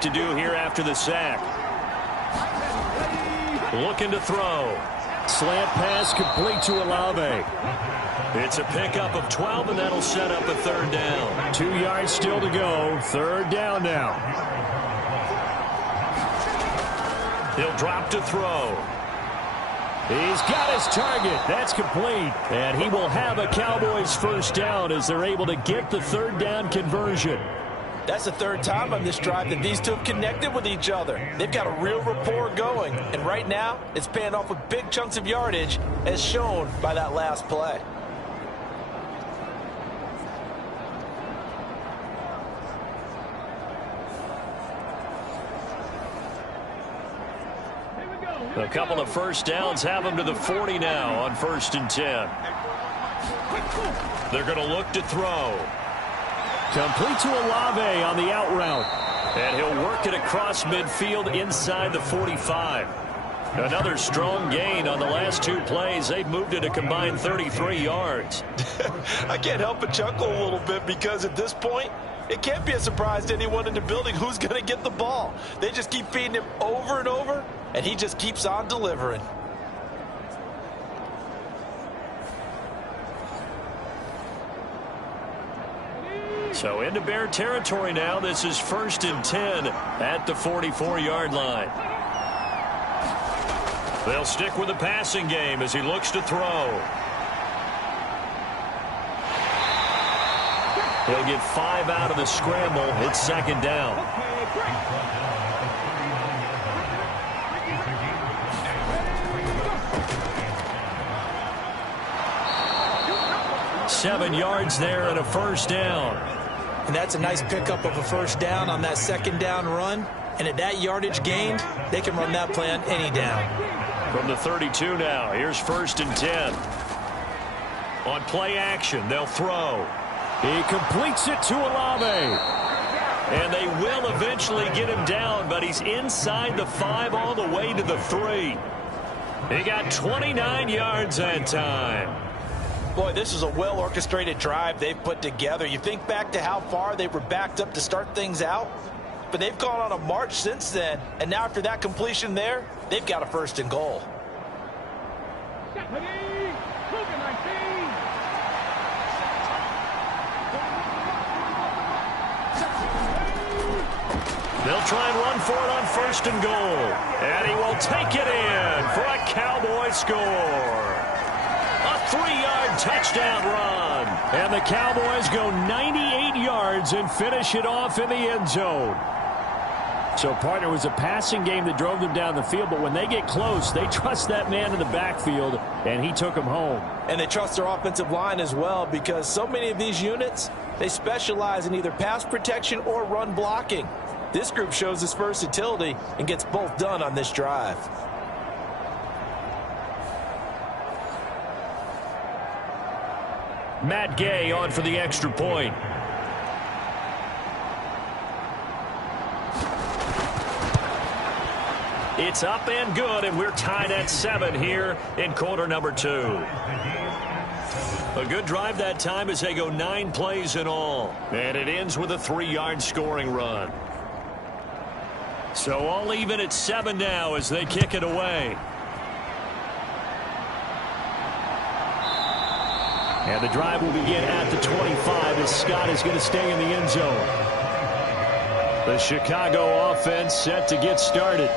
work to do here after the sack. Looking to throw. Slant pass complete to Olave. It's a pickup of 12, and that'll set up a third down. 2 yards still to go. Third down now. He'll drop to throw. He's got his target. That's complete. And he will have a Cowboys first down as they're able to get the third down conversion. That's the third time on this drive that these two have connected with each other. They've got a real rapport going. And right now, it's paying off with big chunks of yardage, as shown by that last play. A couple of first downs have them to the 40 now on 1st and 10. They're going to look to throw. Complete to Olave on the out route. And he'll work it across midfield inside the 45. Another strong gain on the last 2 plays. They've moved it a combined 33 yards. I can't help but chuckle a little bit because at this point, it can't be a surprise to anyone in the building who's going to get the ball. They just keep feeding him over and over, and he just keeps on delivering. So into Bear territory now. This is 1st and 10 at the 44-yard line. They'll stick with the passing game as he looks to throw. He'll get 5 out of the scramble. It's 2nd down. Seven yards there and a first down. And that's a nice pickup of a first down on that 2nd down run. And at that yardage gained, they can run that play on any down. From the 32 now, here's 1st and 10. On play action, they'll throw. He completes it to Olave. And they will eventually get him down, but he's inside the 5 all the way to the 3. He got 29 yards that time. Boy, this is a well-orchestrated drive they've put together. You think back to how far they were backed up to start things out, but they've gone on a march since then, and now after that completion there, they've got a 1st and goal. They'll try and run for it on 1st and goal, and he will take it in for a Cowboy score. A 3-yard touchdown run. And the Cowboys go 98 yards and finish it off in the end zone. So, partner, it was a passing game that drove them down the field, but when they get close, they trust that man in the backfield, and he took them home. And they trust their offensive line as well, because so many of these units, they specialize in either pass protection or run blocking. This group shows its versatility and gets both done on this drive. Matt Gay on for the extra point. It's up and good, and we're tied at 7 here in quarter number 2. A good drive that time as they go 9 plays in all. And it ends with a 3-yard scoring run. So all even at 7 now as they kick it away. And the drive will begin at the 25 as Scott is going to stay in the end zone. The Chicago offense set to get started.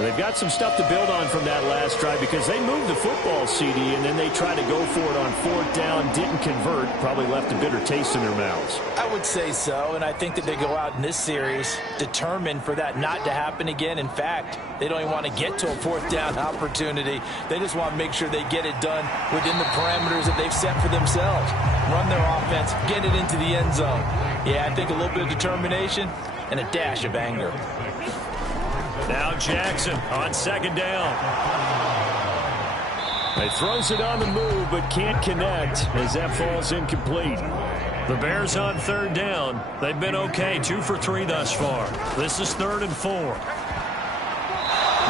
They've got some stuff to build on from that last drive because they moved the football, CD, and then they tried to go for it on 4th down, didn't convert, probably left a bitter taste in their mouths. I would say so, and I think that they go out in this series determined for that not to happen again. In fact, they don't even want to get to a 4th down opportunity. They just want to make sure they get it done within the parameters that they've set for themselves. Run their offense, get it into the end zone. Yeah, I think a little bit of determination and a dash of anger. Now Jackson on 2nd down. He throws it on the move but can't connect as that falls incomplete. The Bears on 3rd down. They've been okay, 2 for 3 thus far. This is 3rd and 4.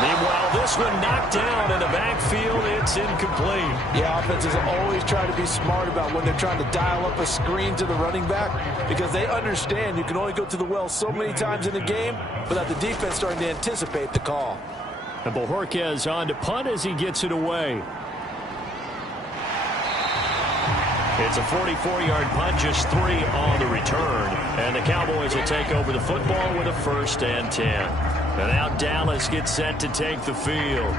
Meanwhile, this one knocked down in the backfield. It's incomplete. Yeah, offenses always try to be smart about when they're trying to dial up a screen to the running back because they understand you can only go to the well so many times in a game without the defense starting to anticipate the call. And Bojorquez on to punt as he gets it away. It's a 44-yard punt, just 3 on the return. And the Cowboys will take over the football with a 1st and 10. And now Dallas gets set to take the field.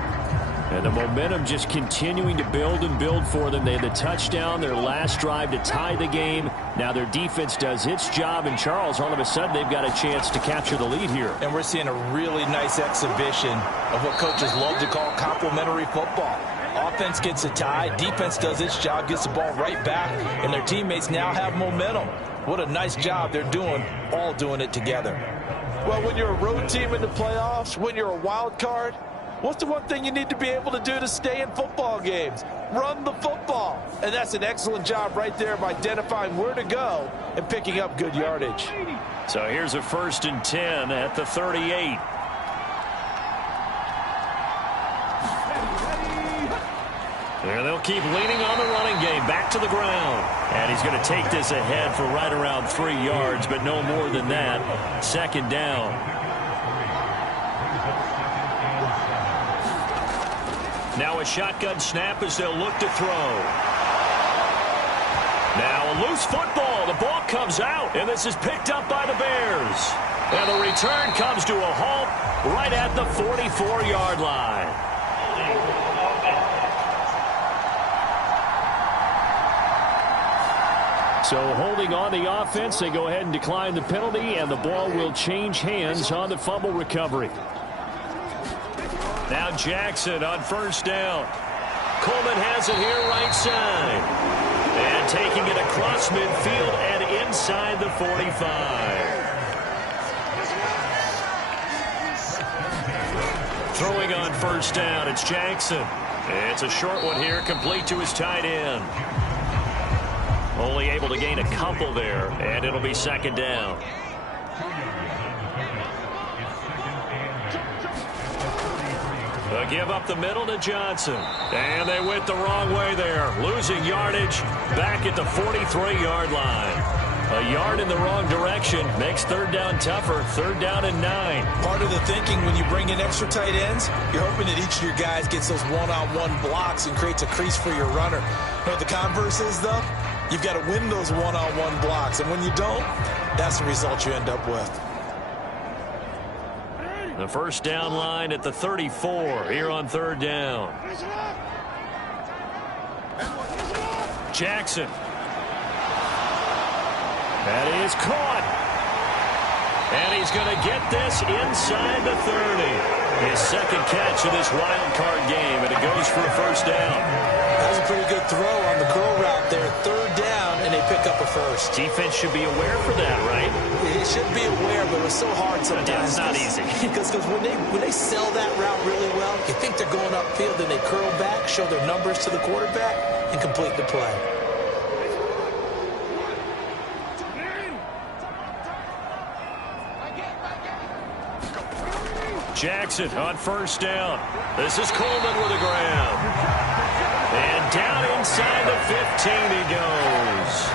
And the momentum just continuing to build and build for them. They had the touchdown, their last drive to tie the game. Now their defense does its job. And Charles, all of a sudden, they've got a chance to capture the lead here. And we're seeing a really nice exhibition of what coaches love to call complementary football. Offense gets a tie, defense does its job, gets the ball right back, and their teammates now have momentum. What a nice job they're doing, all doing it together. Well, when you're a road team in the playoffs, when you're a wild card, what's the one thing you need to be able to do to stay in football games? Run the football. And that's an excellent job right there of identifying where to go and picking up good yardage. So here's a 1st and 10 at the 38. And they'll keep leaning on the running game. Back to the ground. And he's going to take this ahead for right around 3 yards, but no more than that. 2nd down. Now a shotgun snap as they'll look to throw. Now a loose football. The ball comes out, and this is picked up by the Bears. And the return comes to a halt right at the 44-yard line. So holding on the offense, they go ahead and decline the penalty, and the ball will change hands on the fumble recovery. Now Jackson on 1st down. Coleman has it here right side. And taking it across midfield and inside the 45. Throwing on 1st down, it's Jackson. It's a short one here, complete to his tight end. Only able to gain a couple there, and it'll be 2nd down. A give up the middle to Johnson. And they went the wrong way there. Losing yardage back at the 43-yard line. A yard in the wrong direction makes 3rd down tougher. 3rd down and 9. Part of the thinking when you bring in extra tight ends, you're hoping that each of your guys gets those one-on-one blocks and creates a crease for your runner. You know what the converse is, though? You've got to win those one-on-one blocks, and when you don't, that's the result you end up with. The 1st down line at the 34 here on 3rd down. Jackson. That is caught. And he's going to get this inside the 30. His 2nd catch of this wild card game, and it goes for a 1st down. That was a pretty good throw on the curl route there. 3rd down, and they pick up a 1st. Defense should be aware for that, right? It should be aware, but it's so hard sometimes. It's not easy. Because when they sell that route really well, you think they're going upfield, then they curl back, show their numbers to the quarterback, and complete the play. Jackson on 1st down. This is Coleman with a grab. And down inside the 15 he goes.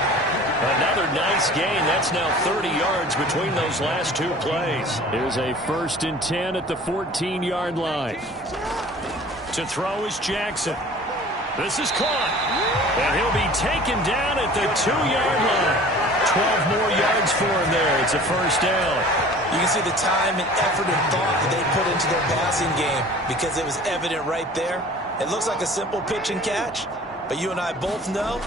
Another nice gain. That's now 30 yards between those last 2 plays. Here's a 1st and 10 at the 14-yard line. To throw is Jackson. This is caught. And he'll be taken down at the 2-yard line. 12 more yards for him there. It's a 1st down. You can see the time and effort and thought that they put into their passing game because it was evident right there. It looks like a simple pitch and catch, but you and I both know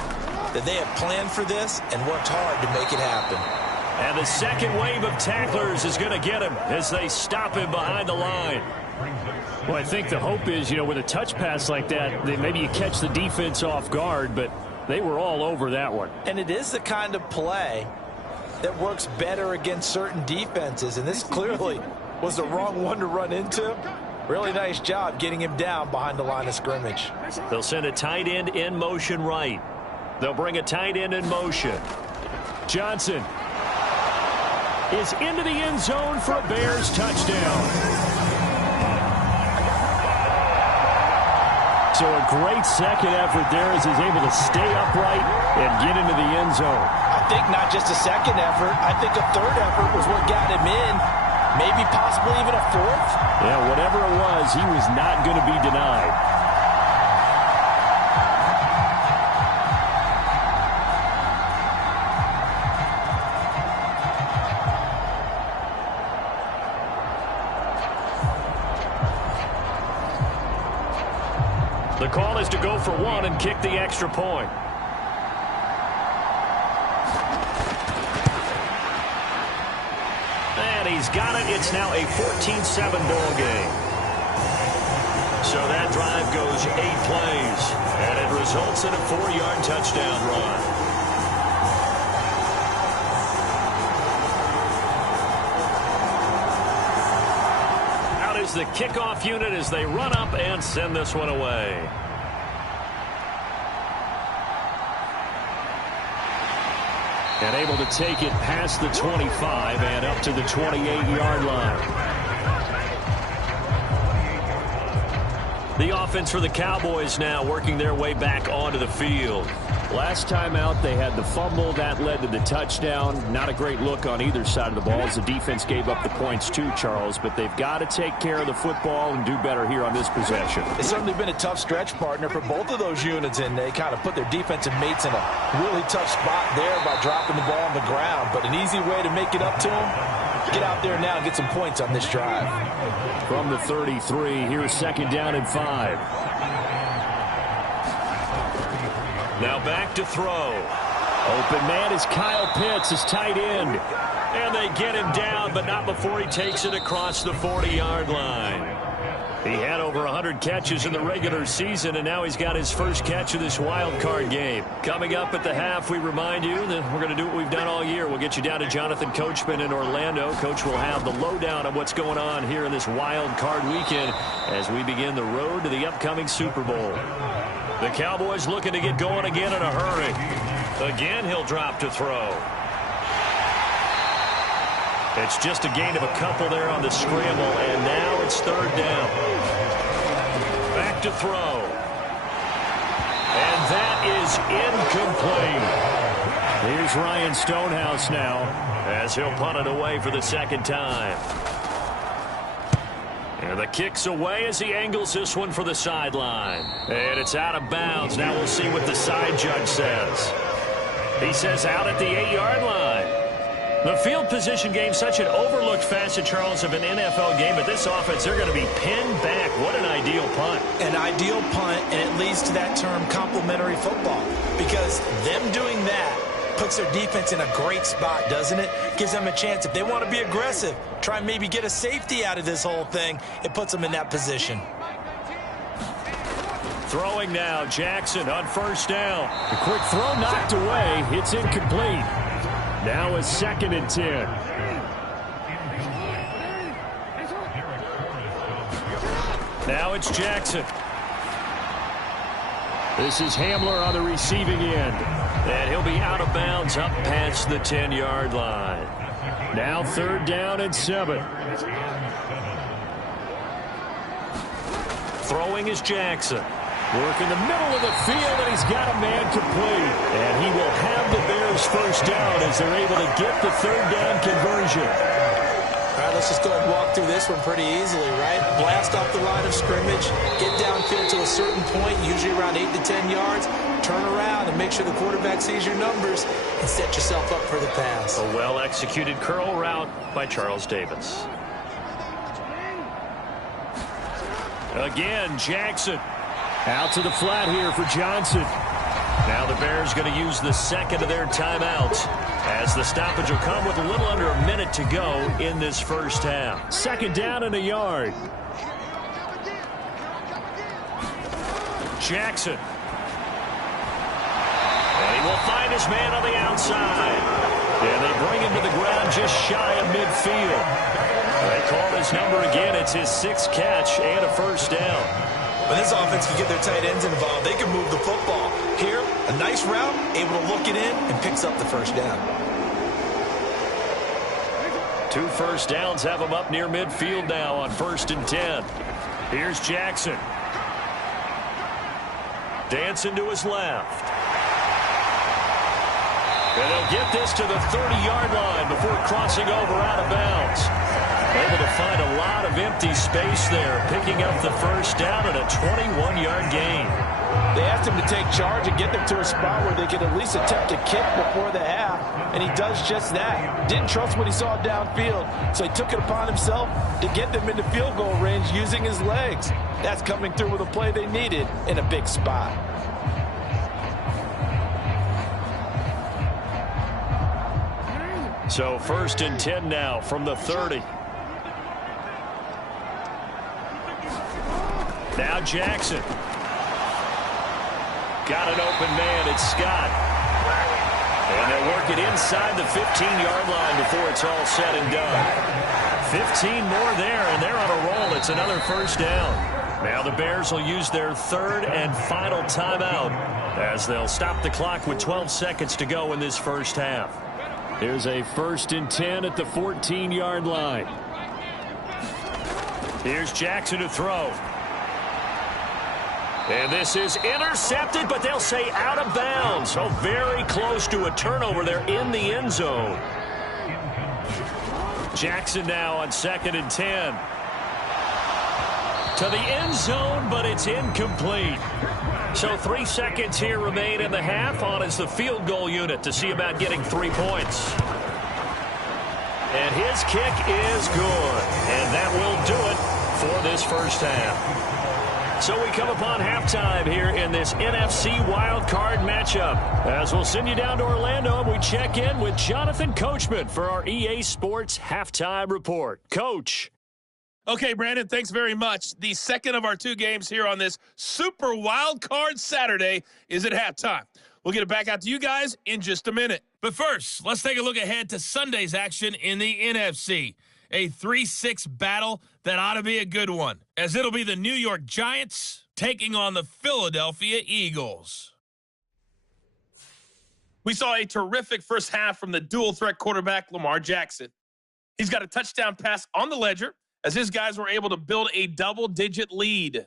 that they have planned for this and worked hard to make it happen. And the 2nd wave of tacklers is going to get him as they stop him behind the line. Well, I think the hope is, with a touch pass like that, that maybe you catch the defense off guard, but they were all over that one. And it is the kind of play that works better against certain defenses, and this clearly was the wrong one to run into. Really nice job getting him down behind the line of scrimmage. They'll send a tight end in motion right. They'll bring a tight end in motion. Johnson is into the end zone for a Bears touchdown. So a great second effort there as he's able to stay upright and get into the end zone. I think not just a second effort. I think a third effort was what got him in. Maybe possibly even a fourth. Yeah, whatever it was, he was not going to be denied. The call is to go for one and kick the extra point. And he's got it. It's now a 14-7 ball game. So that drive goes 8 plays, and it results in a 4-yard touchdown run. The kickoff unit as they run up and send this one away. And able to take it past the 25 and up to the 28-yard line. The offense for the Cowboys now working their way back onto the field. Last time out, they had the fumble. That led to the touchdown. Not a great look on either side of the ball as the defense gave up the points too, Charles. But they've got to take care of the football and do better here on this possession. It's certainly been a tough stretch, partner, for both of those units, and they kind of put their defensive mates in a really tough spot there by dropping the ball on the ground. But an easy way to make it up to them, get out there now and get some points on this drive. From the 33, here's second down and 5. Now back to throw. Open man is Kyle Pitts, his tight end. And they get him down, but not before he takes it across the 40-yard line. He had over 100 catches in the regular season, and now he's got his first catch of this wild card game. Coming up at the half, we remind you that we're going to do what we've done all year. We'll get you down to Jonathan Coachman in Orlando. Coach will have the lowdown of what's going on here in this wild card weekend as we begin the road to the upcoming Super Bowl. The Cowboys looking to get going again in a hurry. Again, he'll drop to throw. It's just a gain of a couple there on the scramble, and now it's third down. Back to throw. And that is incomplete. Here's Ryan Stonehouse now as he'll punt it away for the second time. And the kick's away as he angles this one for the sideline. And it's out of bounds. Now we'll see what the side judge says. He says out at the 8-yard line. The field position game, such an overlooked facet, Charles, of an NFL game. But this offense, they're going to be pinned back. What an ideal punt. An ideal punt, and it leads to that term complementary football. Because them doing that puts their defense in a great spot, doesn't it? Gives them a chance. If they want to be aggressive, try and maybe get a safety out of this whole thing, it puts them in that position. Throwing now, Jackson on first down. The quick throw knocked away. It's incomplete. Now a second and 10. Now it's Jackson. This is Hamler on the receiving end. And he'll be out of bounds up past the 10-yard line. Now third down and 7. Throwing is Jackson. Work in the middle of the field, and he's got a man complete. And he will have the Bears first down as they're able to get the third down conversion. All right, let's just go ahead and walk through this one pretty easily, right? Blast off the line of scrimmage, get downfield to a certain point, usually around 8 to 10 yards, turn around and make sure the quarterback sees your numbers and set yourself up for the pass. A well-executed curl route by Charles Davis. Again, Jackson. Out to the flat here for Johnson. Now the Bears going to use the second of their timeouts as the stoppage will come with a little under a minute to go in this first half. Second down and a yard. Jackson. And he will find his man on the outside. And they bring him to the ground just shy of midfield. They call his number again. It's his 6th catch and a first down. When this offense can get their tight ends involved, they can move the football. Here, a nice route, able to look it in, and picks up the first down. 2 first downs have him up near midfield now on 1st and 10. Here's Jackson. dancing to his left. And they'll get this to the 30-yard line before crossing over out of bounds. Able to find a lot of empty space there, picking up the first down and a 21-yard gain. They asked him to take charge and get them to a spot where they could at least attempt to kick before the half, and he does just that. Didn't trust what he saw downfield, so he took it upon himself to get them into field goal range using his legs. That's coming through with a play they needed in a big spot. So 1st and 10 now from the 30. Now Jackson. Got an open man. It's Scott. And they'll work it inside the 15-yard line before it's all said and done. 15 more there, and they're on a roll. It's another first down. Now the Bears will use their 3rd and final timeout as they'll stop the clock with 12 seconds to go in this first half. Here's a 1st and 10 at the 14-yard line. Here's Jackson to throw. And this is intercepted, but they'll say out of bounds. So very close to a turnover there in the end zone. Jackson now on 2nd and 10. To the end zone, but it's incomplete. So 3 seconds here remain in the half. On is the field goal unit to see about getting 3 points. And his kick is good. And that will do it for this first half. So we come upon halftime here in this NFC wildcard matchup. As we'll send you down to Orlando, and we check in with Jonathan Coachman for our EA Sports Halftime Report. Coach. Okay, Brandon, thanks very much. The second of our 2 games here on this Super Wild Card Saturday is at halftime. We'll get it back out to you guys in just a minute. But first, let's take a look ahead to Sunday's action in the NFC. A 3-6 battle that ought to be a good one, as it'll be the New York Giants taking on the Philadelphia Eagles. We saw a terrific first half from the dual-threat quarterback Lamar Jackson. He's got a touchdown pass on the ledger, as his guys were able to build a double-digit lead.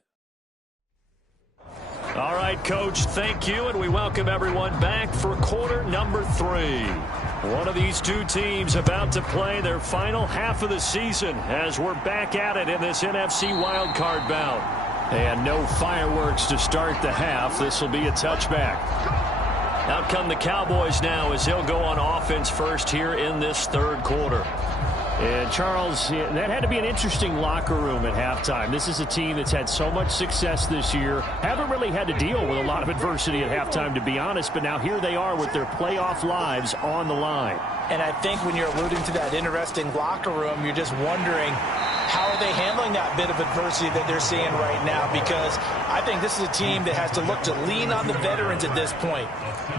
All right, Coach, thank you, and we welcome everyone back for quarter number 3. One of these 2 teams about to play their final half of the season as we're back at it in this NFC wildcard bout. And no fireworks to start the half. This will be a touchback. Out come the Cowboys now as they'll go on offense first here in this 3rd quarter. And, Charles, that had to be an interesting locker room at halftime. This is a team that's had so much success this year. Haven't really had to deal with a lot of adversity at halftime, to be honest. But now here they are with their playoff lives on the line. And I think when you're alluding to that interesting locker room, you're just wondering, how are they handling that bit of adversity that they're seeing right now? Because I think this is a team that has to look to lean on the veterans at this point.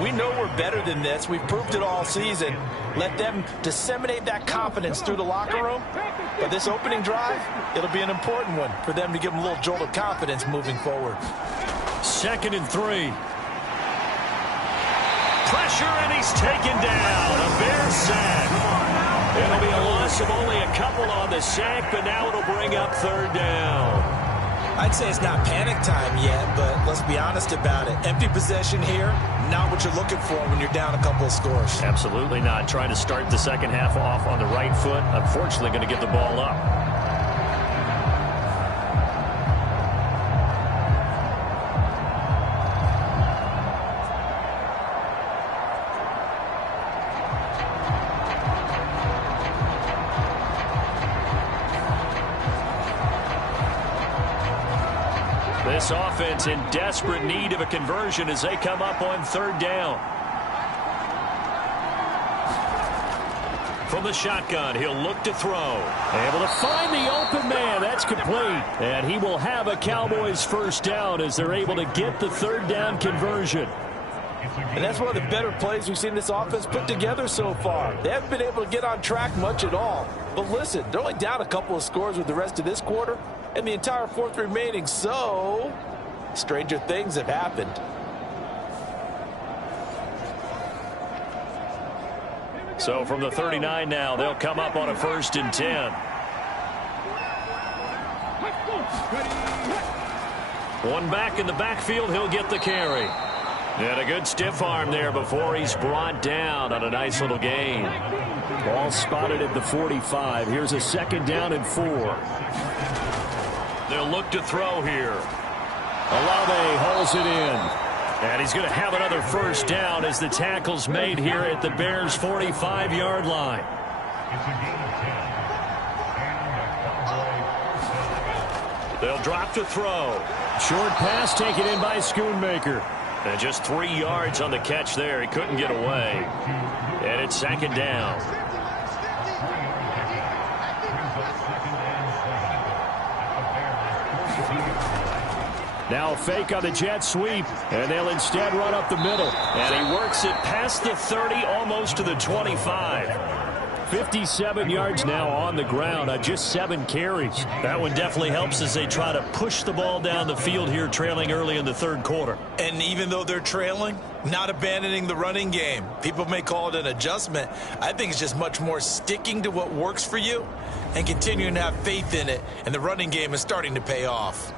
We know we're better than this. We've proved it all season. Let them disseminate that confidence through the locker room. But this opening drive, it'll be an important one for them to give them a little jolt of confidence moving forward. 2nd and 3. Pressure, and he's taken down. A Bear sack. It'll be a loss of only a couple on the sack, but now it'll bring up 3rd down. I'd say it's not panic time yet, but let's be honest about it. Empty possession here, not what you're looking for when you're down a couple of scores. Absolutely not. Trying to start the second half off on the right foot. Unfortunately, going to get the ball up. This offense in desperate need of a conversion as they come up on 3rd down. From the shotgun, he'll look to throw. Able to find the open man. That's complete. And he will have a Cowboys first down as they're able to get the 3rd down conversion. And that's one of the better plays we've seen this offense put together so far. They haven't been able to get on track much at all. But listen, they're only down a couple of scores with the rest of this quarter and the entire 4th remaining, so stranger things have happened. So from the 39 now, they'll come up on a 1st and 10. One back in the backfield, he'll get the carry. And a good stiff arm there before he's brought down on a nice little gain. Ball spotted at the 45. Here's a 2nd down and 4. They'll look to throw here. Olave hauls it in. And he's going to have another 1st down as the tackle's made here at the Bears' 45-yard line. They'll drop to throw. Short pass taken in by Schoonmaker. And just 3 yards on the catch there. He couldn't get away. And it's 2nd down. Now a fake on the jet sweep, and they'll instead run up the middle. And he works it past the 30, almost to the 25. 57 yards now on the ground on just 7 carries. That one definitely helps as they try to push the ball down the field here, trailing early in the 3rd quarter. And even though they're trailing, not abandoning the running game. People may call it an adjustment. I think it's just much more sticking to what works for you and continuing to have faith in it. And the running game is starting to pay off.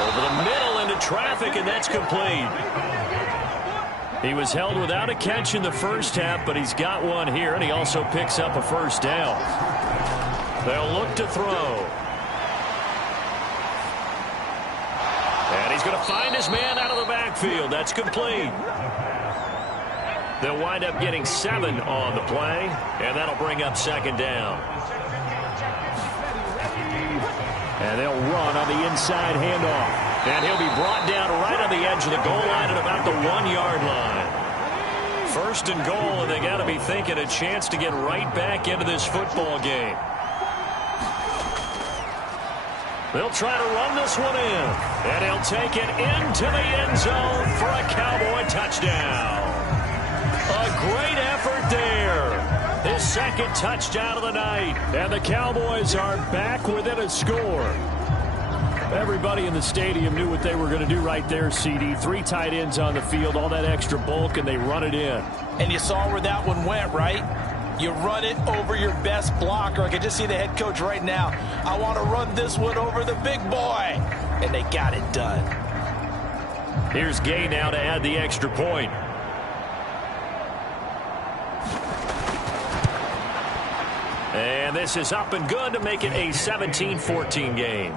Over the middle into traffic, and that's complete. He was held without a catch in the 1st half, but he's got one here, and he also picks up a 1st down. They'll look to throw. And he's going to find his man out of the backfield. That's complete. They'll wind up getting 7 on the play, and that'll bring up 2nd down. And they'll run on the inside handoff. And he'll be brought down right on the edge of the goal line at about the 1-yard line. 1st and goal, and they got to be thinking a chance to get right back into this football game. They'll try to run this one in. And he'll take it into the end zone for a Cowboy touchdown. A great effort there. His 2nd touchdown of the night. And the Cowboys are back within a score. Everybody in the stadium knew what they were going to do right there, CD. 3 tight ends on the field, all that extra bulk, and they run it in. And you saw where that one went, right? You run it over your best blocker. I can just see the head coach right now. I want to run this one over the big boy. And they got it done. Here's Gay now to add the extra point. And this is up and good to make it a 17-14 game.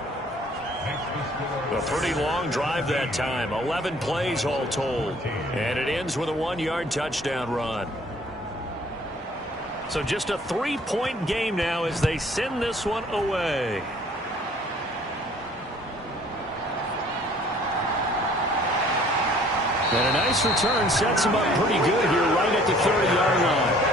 A pretty long drive that time. 11 plays all told. And it ends with a 1-yard touchdown run. So just a 3-point game now as they send this one away. And a nice return sets him up pretty good here right at the 30-yard line.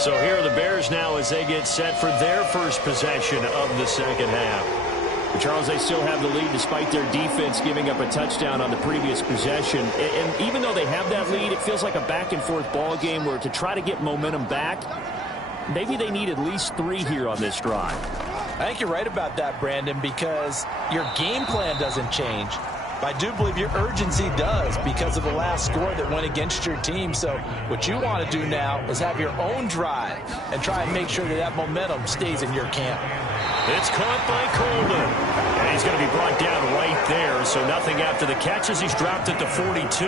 So here are the Bears now as they get set for their first possession of the 2nd half. But Charles, they still have the lead despite their defense giving up a touchdown on the previous possession. And even though they have that lead, it feels like a back-and-forth ball game where to try to get momentum back, maybe they need at least 3 here on this drive. I think you're right about that, Brandon, because your game plan doesn't change. But I do believe your urgency does because of the last score that went against your team. So what you want to do now is have your own drive and try and make sure that that momentum stays in your camp. It's caught by Coleman. And he's going to be brought down right there. So nothing after the catch as he's dropped at the 42.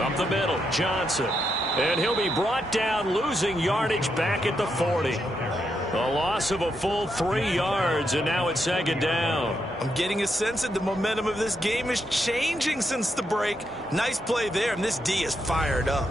Up the middle, Johnson. And he'll be brought down, losing yardage back at the 40. A loss of a full 3 yards, and now it's 2nd down. I'm getting a sense that the momentum of this game is changing since the break. Nice play there, and this D is fired up.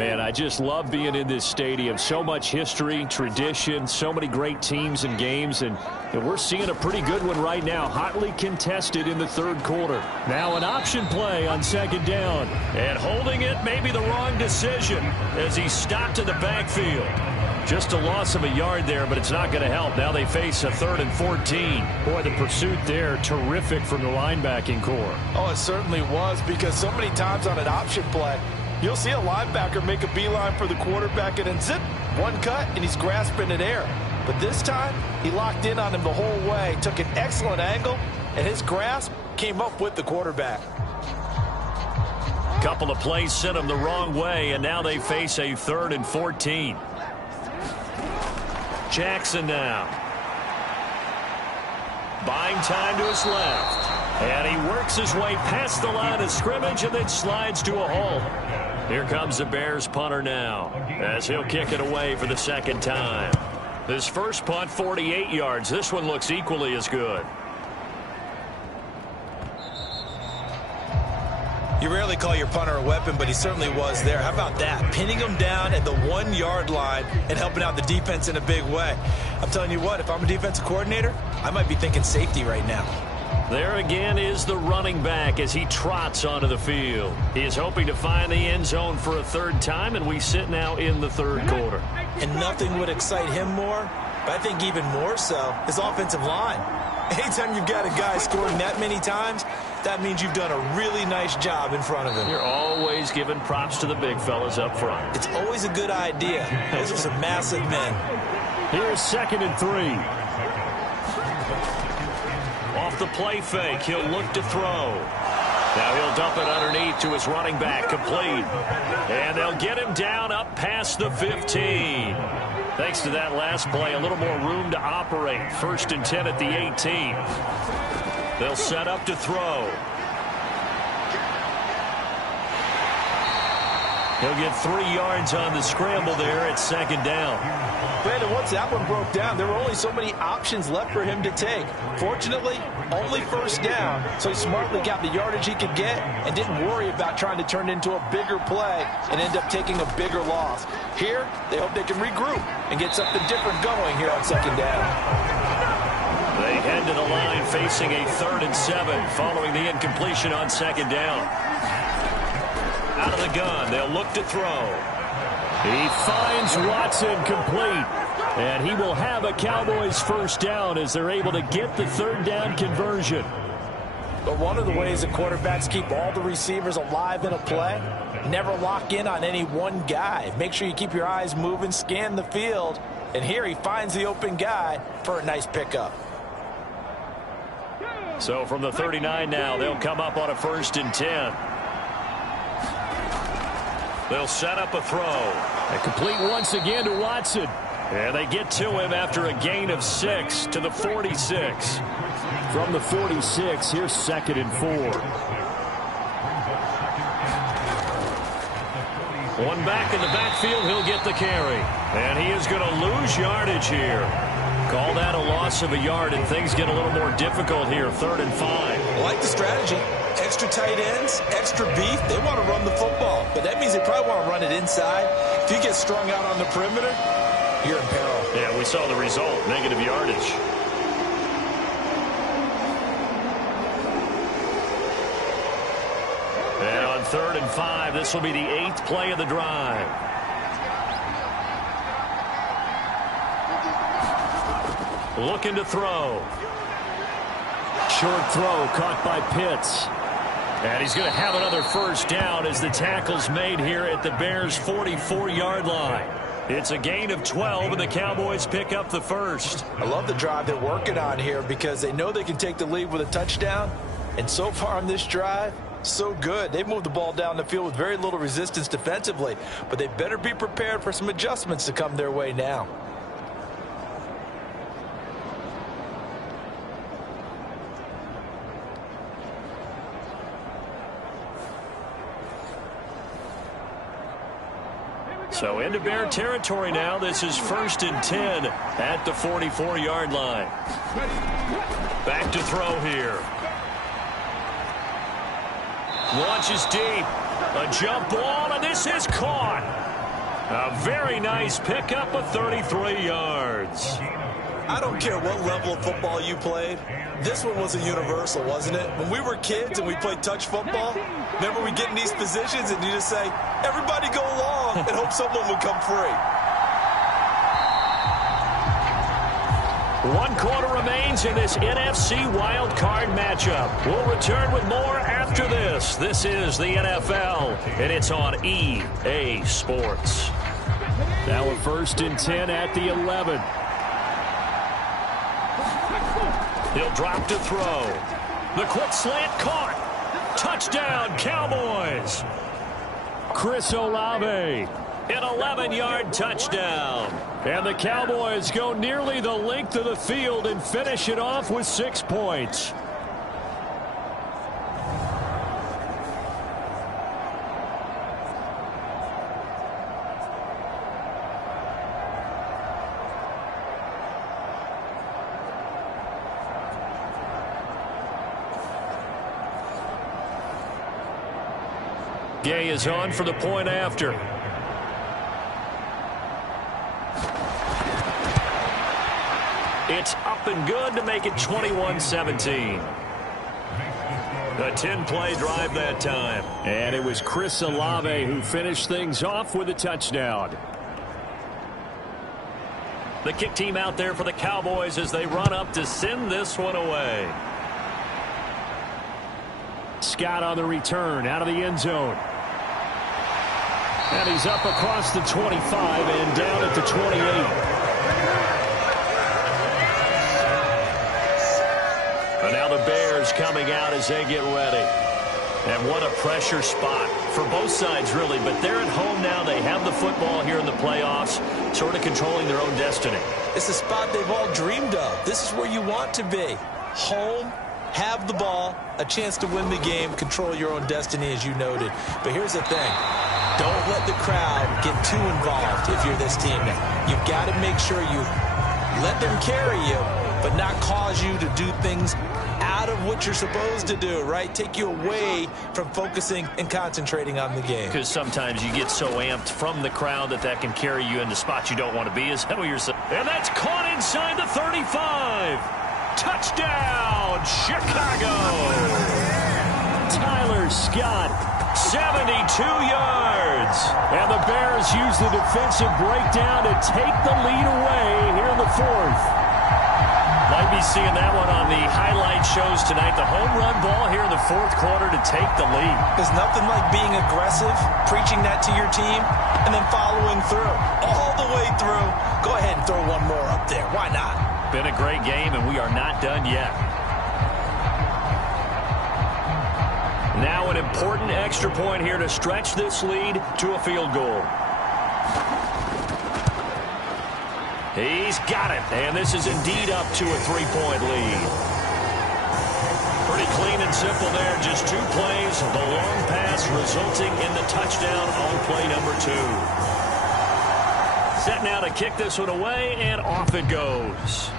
Man, I just love being in this stadium. So much history, tradition, so many great teams and games, and we're seeing a pretty good one right now, hotly contested in the third quarter. Now an option play on second down. And holding it may be the wrong decision as he stopped in the backfield. Just a loss of a yard there, but it's not going to help. Now they face a 3rd and 14. Boy, the pursuit there, terrific from the linebacking core. Oh, it certainly was, because so many times on an option play, you'll see a linebacker make a beeline for the quarterback and then zip, one cut, and he's grasping at air. But this time, he locked in on him the whole way, took an excellent angle, and his grasp came up with the quarterback. Couple of plays sent him the wrong way, and now they face a 3rd and 14. Jackson now. Buying time to his left. And he works his way past the line of scrimmage and then slides to a halt. Here comes the Bears punter now as he'll kick it away for the second time. His first punt, 48 yards. This one looks equally as good. You rarely call your punter a weapon, but he certainly was there. How about that? Pinning him down at the 1-yard line and helping out the defense in a big way. I'm telling you what, if I'm a defensive coordinator, I might be thinking safety right now. There again is the running back as he trots onto the field. He is hoping to find the end zone for a 3rd time, and we sit now in the 3rd quarter. And nothing would excite him more, but I think even more so, his offensive line. Anytime you've got a guy scoring that many times, that means you've done a really nice job in front of him. You're always giving props to the big fellas up front. It's always a good idea. Those are some massive men. Here's 2nd and 3. Off the play fake, he'll look to throw. Now he'll dump it underneath to his running back, complete. And they'll get him down up past the 15. Thanks to that last play, a little more room to operate. 1st and 10 at the 18. They'll set up to throw. He'll get 3 yards on the scramble there at 2nd down. Brandon, once that one broke down, there were only so many options left for him to take. Fortunately, only 1st down, so he smartly got the yardage he could get and didn't worry about trying to turn it into a bigger play and end up taking a bigger loss. Here, they hope they can regroup and get something different going here on 2nd down. They head to the line facing a 3rd and 7 following the incompletion on 2nd down. Out of the gun, they'll look to throw. He finds Watson complete, and he will have a Cowboys 1st down as they're able to get the 3rd down conversion. But one of the ways that quarterbacks keep all the receivers alive in a play, never lock in on any one guy. Make sure you keep your eyes moving, scan the field, and here he finds the open guy for a nice pickup. So from the 39 now, they'll come up on a 1st and 10. They'll set up a throw. A complete once again to Watson. And they get to him after a gain of 6 to the 46. From the 46, here's 2nd and 4. One back in the backfield, he'll get the carry. And he is going to lose yardage here. Call that a loss of a yard, and things get a little more difficult here. 3rd and 5. I like the strategy. Extra tight ends, extra beef. They want to run the football, but that means they probably want to run it inside. If you get strung out on the perimeter, you're in peril. Yeah, we saw the result, negative yardage. And on 3rd and 5, this will be the 8th play of the drive. Looking to throw. Short throw caught by Pitts. And he's going to have another 1st down as the tackle's made here at the Bears' 44-yard line. It's a gain of 12, and the Cowboys pick up the 1st. I love the drive they're working on here because they know they can take the lead with a touchdown. And so far on this drive, so good. They've moved the ball down the field with very little resistance defensively, but they better be prepared for some adjustments to come their way now. So into Bear territory now. This is 1st and 10 at the 44-yard line. Back to throw here. Launches deep. A jump ball, and this is caught. A very nice pickup of 33 yards. I don't care what level of football you played. This one was a universal, wasn't it? When we were kids and we played touch football, remember we get in these positions and you just say, everybody go along, and hope someone would come free. 1 quarter remains in this NFC wild card matchup. We'll return with more after this. This is the NFL, and it's on EA Sports. Now a 1st and 10 at the 11. He'll drop to throw. The quick slant caught. Touchdown, Cowboys. Chris Olave. An 11-yard touchdown. And the Cowboys go nearly the length of the field and finish it off with 6 points. Gay is on for the point after. It's up and good to make it 21-17. A 10-play drive that time. And it was Chris Olave who finished things off with a touchdown. The kick team out there for the Cowboys as they run up to send this one away. Scott on the return out of the end zone. And he's up across the 25 and down at the 28. And now the Bears coming out as they get ready. And what a pressure spot for both sides, really. But they're at home now. They have the football here in the playoffs, sort of controlling their own destiny. It's a spot they've all dreamed of. This is where you want to be. Home, have the ball, a chance to win the game, control your own destiny, as you noted. But here's the thing. Don't let the crowd get too involved if you're this team now. You've got to make sure you let them carry you, but not cause you to do things out of what you're supposed to do, right? Take you away from focusing and concentrating on the game. Because sometimes you get so amped from the crowd that can carry you into spots you don't want to be. Is that what you're saying? And that's caught inside the 35. Touchdown, Chicago. Tyler Scott. 72 yards. And the Bears use the defensive breakdown to take the lead away here in the 4th. Might be seeing that one on the highlight shows tonight. The home run ball here in the 4th quarter to take the lead. There's nothing like being aggressive, preaching that to your team, and then following through. All the way through. Go ahead and throw one more up there. Why not? Been a great game, and we are not done yet. Now an important extra point here to stretch this lead to a field goal. He's got it, and this is indeed up to a 3-point lead. Pretty clean and simple there, just 2 plays. The long pass resulting in the touchdown on play number 2. Set now to kick this one away, and off it goes.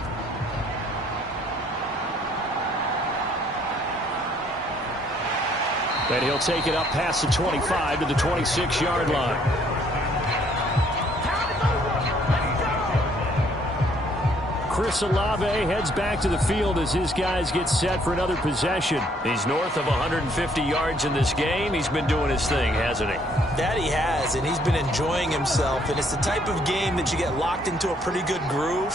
And he'll take it up past the 25 to the 26-yard line. Chris Olave heads back to the field as his guys get set for another possession. He's north of 150 yards in this game. He's been doing his thing, hasn't he? That he has, and he's been enjoying himself. And it's the type of game that you get locked into a pretty good groove.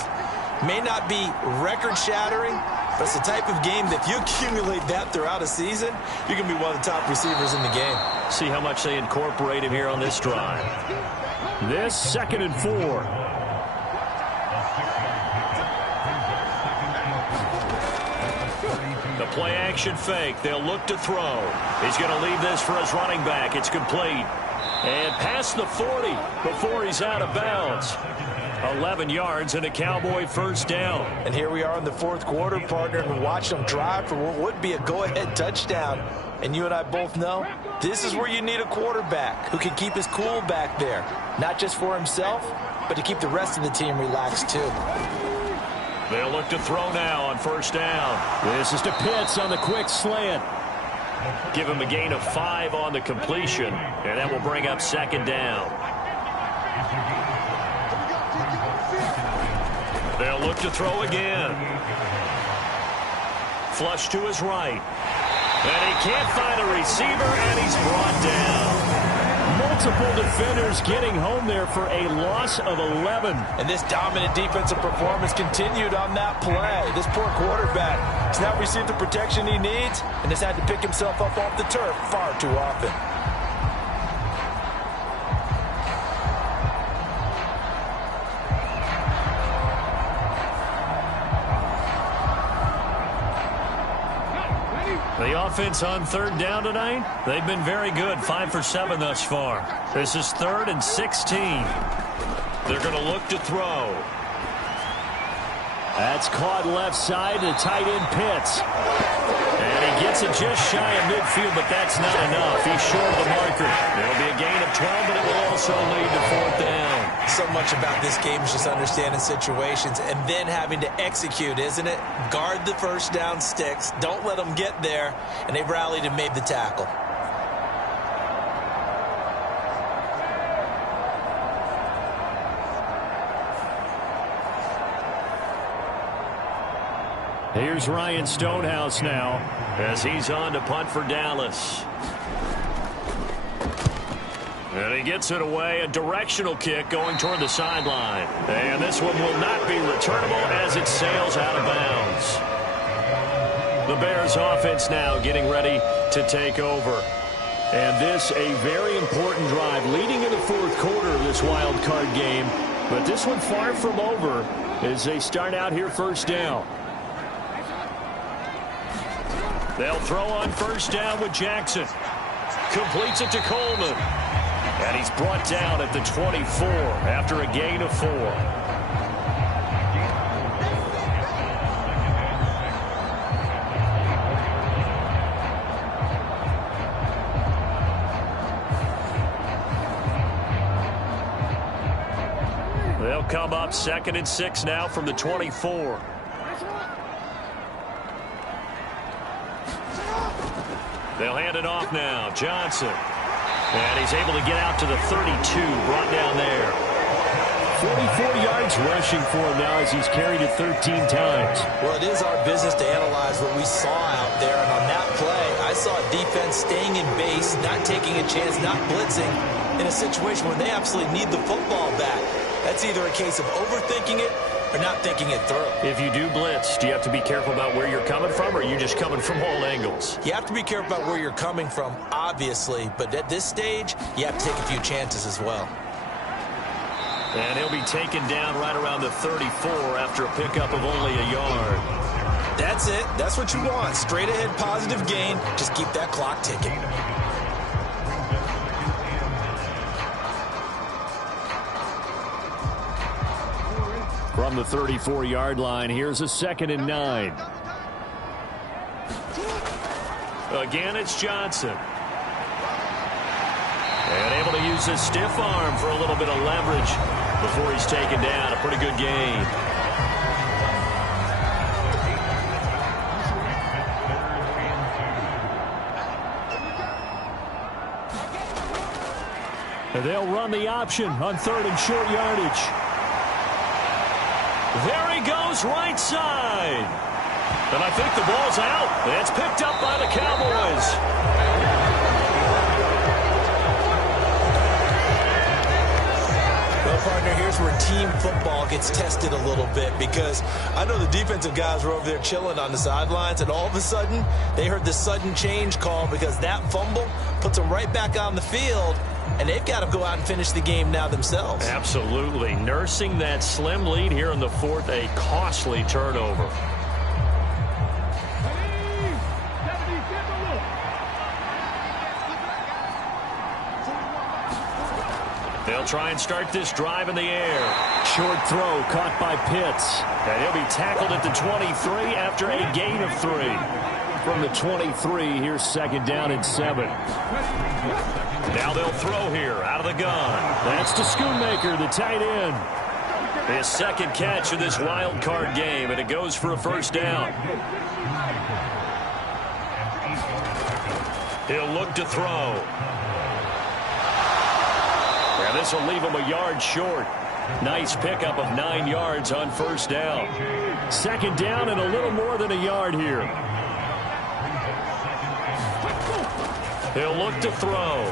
May not be record-shattering, but it's the type of game that if you accumulate that throughout a season, you're going to be one of the top receivers in the game. See how much they incorporate him here on this drive. This 2nd and 4. The play-action fake. They'll look to throw. He's going to leave this for his running back. It's complete. And past the 40 before he's out of bounds. 11 yards and a Cowboy first down. And here we are in the 4th quarter, partner, and watch them drive for what would be a go-ahead touchdown. And you and I both know this is where you need a quarterback who can keep his cool back there. Not just for himself, but to keep the rest of the team relaxed too. They'll look to throw now on first down. This is to Pitts on the quick slant. Give him a gain of 5 on the completion, and that will bring up 2nd down. They'll look to throw again. Flush to his right. And he can't find a receiver, and he's brought down. Multiple defenders getting home there for a loss of 11. And this dominant defensive performance continued on that play. This poor quarterback has not received the protection he needs and has had to pick himself up off the turf far too often. The offense on third down tonight, they've been very good, 5 for 7 thus far. This is 3rd and 16. They're going to look to throw. That's caught left side to tight end Pitts. And he gets it just shy of midfield, but that's not enough. He's short of the marker. It'll be a gain of 12, but it will also lead to 4th down. So much about this game is just understanding situations and then having to execute, isn't it? Guard the first down sticks. Don't let them get there. And they've rallied and made the tackle. Here's Ryan Stonehouse now as he's on to punt for Dallas. And he gets it away, a directional kick going toward the sideline. And this one will not be returnable as it sails out of bounds. The Bears offense now getting ready to take over. And this a very important drive leading in the 4th quarter of this wild card game. But this one far from over as they start out here first down. They'll throw on first down with Jackson. Completes it to Coleman. And he's brought down at the 24 after a gain of 4. They'll come up 2nd and 6 now from the 24. They'll hand it off now. Johnson. And he's able to get out to the 32, brought down there. 44 yards rushing for him now as he's carried it 13 times. Well, it is our business to analyze what we saw out there. And on that play, I saw a defense staying in base, not taking a chance, not blitzing in a situation where they absolutely need the football back. That's either a case of overthinking it or not thinking it through. If you do blitz, do you have to be careful about where you're coming from, or are you just coming from all angles? You have to be careful about where you're coming from, obviously, but at this stage, you have to take a few chances as well. And he'll be taken down right around the 34 after a pickup of only a yard. That's it. That's what you want. Straight ahead positive gain. Just keep that clock ticking. From the 34-yard line, here's a 2nd and 9. Again, it's Johnson. And able to use his stiff arm for a little bit of leverage before he's taken down. A pretty good gain. And they'll run the option on 3rd and short yardage. There he goes, right side. And I think the ball's out. It's picked up by the Cowboys. Well, partner, here's where team football gets tested a little bit, because I know the defensive guys were over there chilling on the sidelines, and all of a sudden, they heard the sudden change call because that fumble puts them right back on the field. And they've got to go out and finish the game now themselves. Absolutely. Nursing that slim lead here in the 4th, a costly turnover. They'll try and start this drive in the air. Short throw caught by Pitts. And he'll be tackled at the 23 after a gain of 3. From the 23, here's 2nd down and 7. Now they'll throw here out of the gun. That's to Schoonmaker, the tight end. His 2nd catch of this wild card game, and it goes for a first down. He'll look to throw. And this will leave him a yard short. Nice pickup of 9 yards on first down. Second down and a little more than a yard here. He'll look to throw.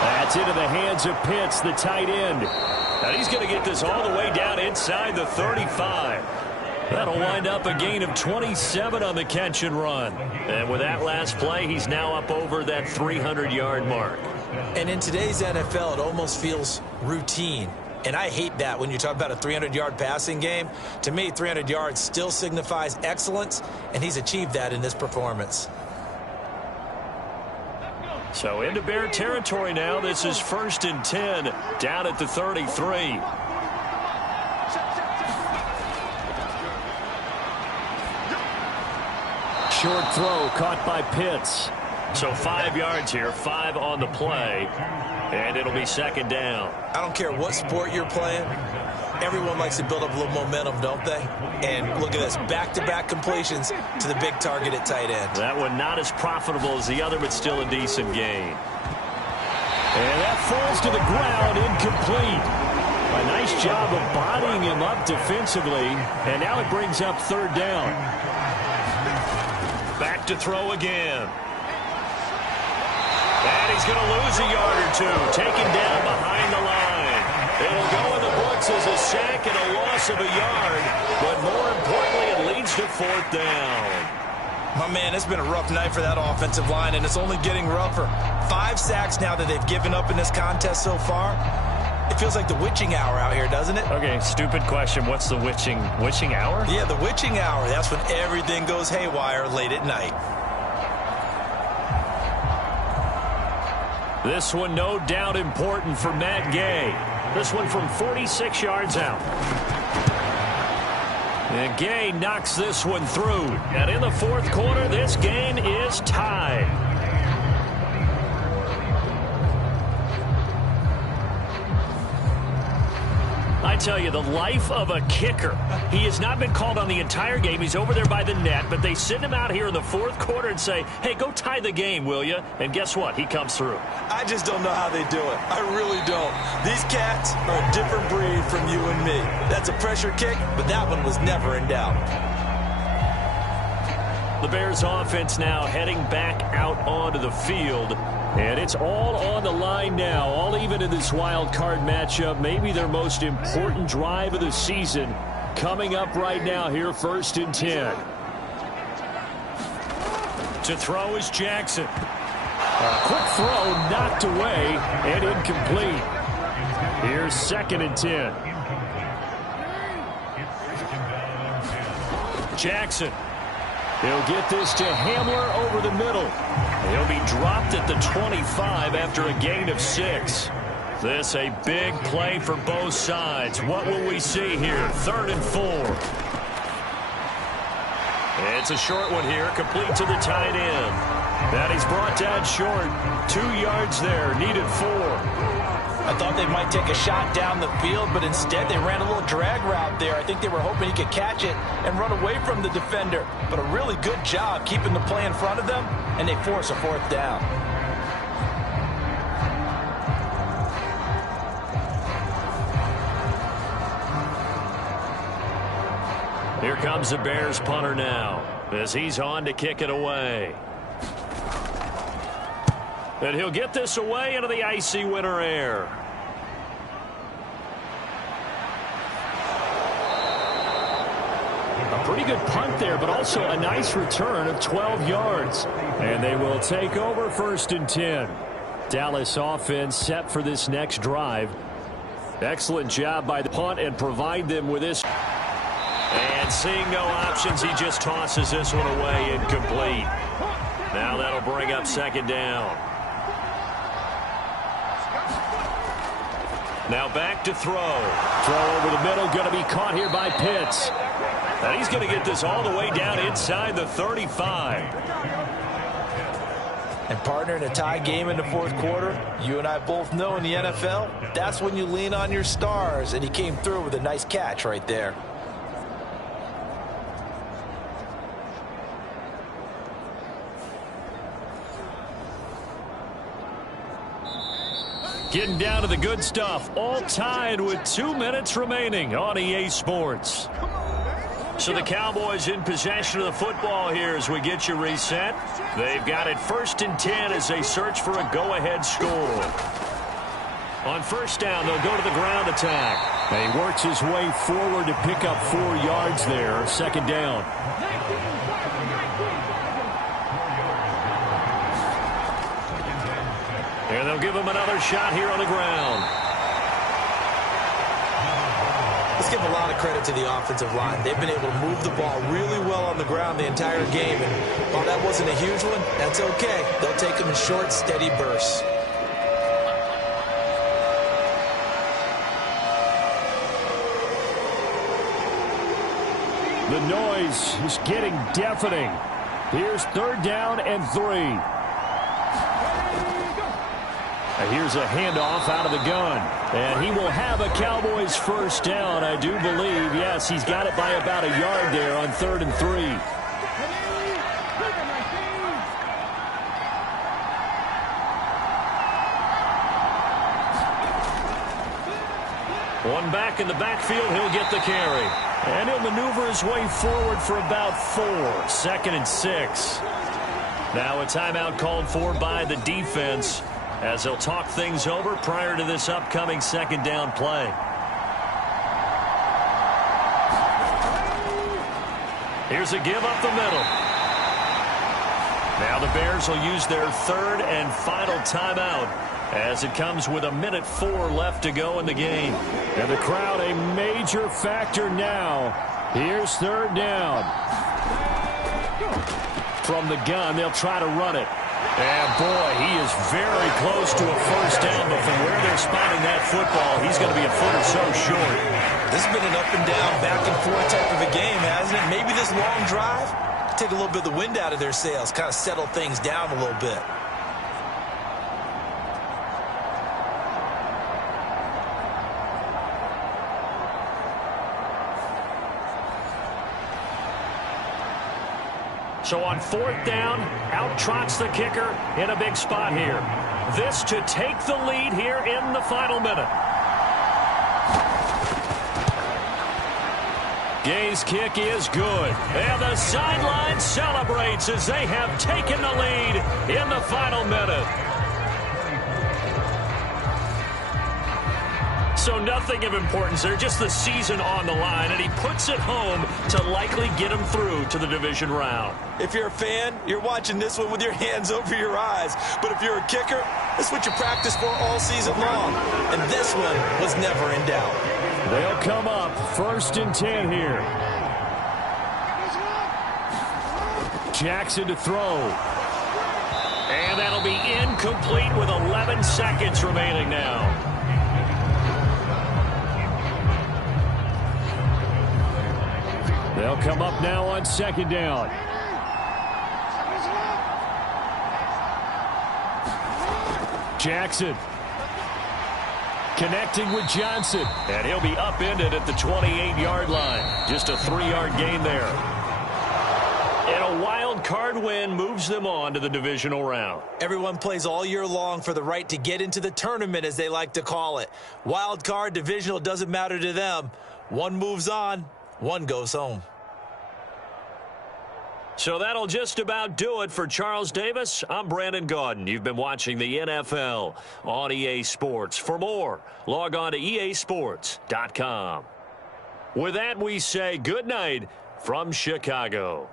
That's into the hands of Pitts, the tight end. And he's going to get this all the way down inside the 35. That'll wind up a gain of 27 on the catch and run. And with that last play, he's now up over that 300-yard mark. And in today's NFL, it almost feels routine. And I hate that when you talk about a 300-yard passing game. To me, 300 yards still signifies excellence, and he's achieved that in this performance. So into Bear territory now. This is 1st and 10 down at the 33. Short throw caught by Pitts. So 5 yards here, 5 on the play, and it'll be second down. I don't care what sport you're playing. Everyone likes to build up a little momentum, don't they? And look at this, back-to-back completions to the big target at tight end. That one not as profitable as the other, but still a decent gain. And that falls to the ground, incomplete. A nice job of bodying him up defensively, and now it brings up third down. Back to throw again. And he's going to lose a yard or two, taken down behind the line. It'll go in the books as a sack and a loss of a yard, but more importantly, it leads to fourth down. My man, it's been a rough night for that offensive line, and it's only getting rougher. 5 sacks now that they've given up in this contest so far. It feels like the witching hour out here, doesn't it? Okay, stupid question. What's the witching hour? Yeah, the witching hour. That's when everything goes haywire late at night. This one no doubt important for Matt Gay. This one from 46 yards out. And Gay knocks this one through. And in the fourth quarter, this game is tied. I tell you, the life of a kicker. He has not been called on the entire game. He's over there by the net, but they send him out here in the fourth quarter and say, hey, go tie the game, will you? And guess what? He comes through. I just don't know how they do it. I really don't. These cats are a different breed from you and me. That's a pressure kick, but that one was never in doubt. The Bears offense now heading back out onto the field. And it's all on the line now, all even in this wild card matchup. Maybe their most important drive of the season coming up right now here, 1st and 10. To throw is Jackson. A quick throw knocked away and incomplete. Here's 2nd and 10. Jackson. He'll get this to Hamler over the middle. He'll be dropped at the 25 after a gain of 6. This a big play for both sides. What will we see here? 3rd and 4. It's a short one here, complete to the tight end. That he's brought down short. 2 yards there, needed 4. I thought they might take a shot down the field, but instead they ran a little drag route there. I think they were hoping he could catch it and run away from the defender. But a really good job keeping the play in front of them, and they force a 4th down. Here comes the Bears punter now as he's on to kick it away. And he'll get this away into the icy winter air. A pretty good punt there, but also a nice return of 12 yards. And they will take over 1st and 10. Dallas offense set for this next drive. Excellent job by the punt and provide them with this. And seeing no options, he just tosses this one away, incomplete. Now that'll bring up 2nd down. Now back to throw. Throw over the middle, going to be caught here by Pitts. And he's going to get this all the way down inside the 35. And partner, in a tie game in the fourth quarter, you and I both know in the NFL, that's when you lean on your stars. And he came through with a nice catch right there. Getting down to the good stuff. All tied with 2 minutes remaining on EA Sports. So the Cowboys in possession of the football here as we get you reset. They've got it 1st and 10 as they search for a go-ahead score. On 1st down, they'll go to the ground attack. He works his way forward to pick up 4 yards there. 2nd down. And they'll give him another shot here on the ground. Let's give a lot of credit to the offensive line. They've been able to move the ball really well on the ground the entire game. And while that wasn't a huge one, that's okay. They'll take them in short, steady bursts. The noise is getting deafening. Here's 3rd down and 3. Here's a handoff out of the gun. And he will have a Cowboys 1st down, I do believe. Yes, he's got it by about a yard there on 3rd and 3. One back in the backfield, he'll get the carry. And he'll maneuver his way forward for about 4. 2nd and 6. Now a timeout called for by the defense as they'll talk things over prior to this upcoming 2nd down play. Here's a give up the middle. Now the Bears will use their 3rd and final timeout as it comes with 1:04 left to go in the game. And the crowd a major factor now. Here's 3rd down. From the gun, they'll try to run it. And boy, he is very close to a 1st down, but from where they're spotting that football, he's going to be a foot or so short. This has been an up and down, back and forth type of a game, hasn't it? Maybe this long drive, take a little bit of the wind out of their sails, kind of settle things down a little bit. So on 4th down, out trots the kicker in a big spot here. This to take the lead here in the final minute. Gay's kick is good. And the sideline celebrates as they have taken the lead in the final minute. So nothing of importance there, just the season on the line, and he puts it home to likely get him through to the division round. If you're a fan, you're watching this one with your hands over your eyes. But if you're a kicker, that's what you practice for all season long. And this one was never in doubt. They'll come up 1st and 10 here. Jackson to throw. And that'll be incomplete with 11 seconds remaining now. They'll come up now on 2nd down. Jackson connecting with Johnson. And he'll be upended at the 28-yard line. Just a 3-yard gain there. And a wild card win moves them on to the divisional round. Everyone plays all year long for the right to get into the tournament, as they like to call it. Wild card, divisional, doesn't matter to them. One moves on, one goes home. So that'll just about do it for Charles Davis. I'm Brandon Gaudin. You've been watching the NFL on EA Sports. For more, log on to easports.com. With that, we say good night from Chicago.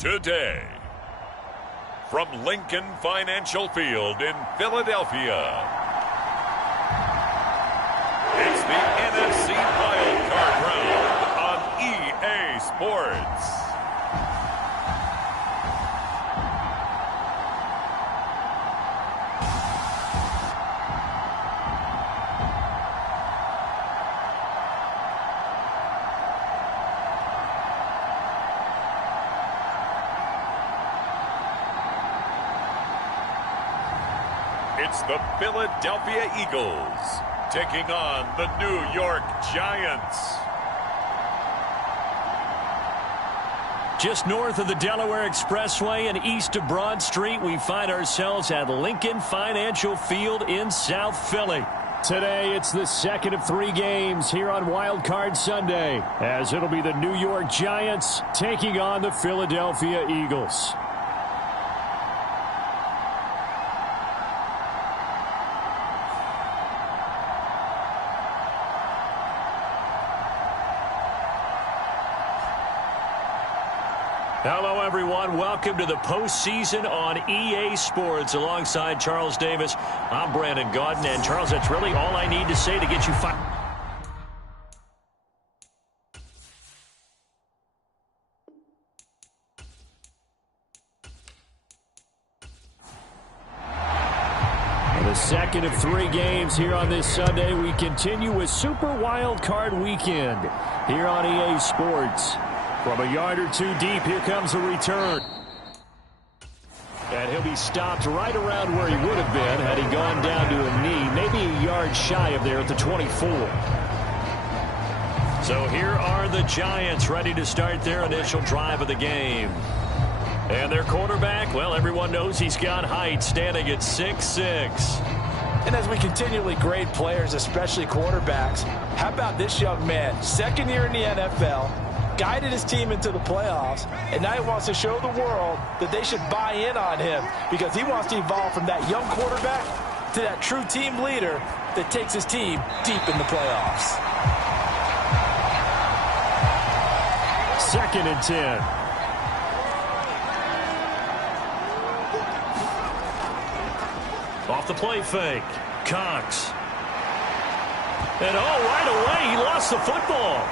today. From Lincoln Financial Field in Philadelphia, it's the NFC Wild Card Round on EA Sports. It's the Philadelphia Eagles taking on the New York Giants. Just north of the Delaware Expressway and east of Broad Street, we find ourselves at Lincoln Financial Field in South Philly. Today, it's the second of 3 games here on Wild Card Sunday, as it'll be the New York Giants taking on the Philadelphia Eagles. Hello, everyone. Welcome to the postseason on EA Sports. Alongside Charles Davis, I'm Brandon Gaudin. And, Charles, that's really all I need to say to get you fired. The second of 3 games here on this Sunday. We continue with Super Wild Card Weekend here on EA Sports. From a yard or 2 deep, here comes a return. And he'll be stopped right around where he would have been had he gone down to a knee, maybe a yard shy of there at the 24. So here are the Giants ready to start their initial drive of the game. And their quarterback, well, everyone knows he's got height, standing at 6'6". And as we continually grade players, especially quarterbacks, how about this young man? Second year in the NFL. Guided his team into the playoffs, and now he wants to show the world that they should buy in on him because he wants to evolve from that young quarterback to that true team leader that takes his team deep in the playoffs. 2nd and 10. Off the play fake. Cox. And right away, he lost the football.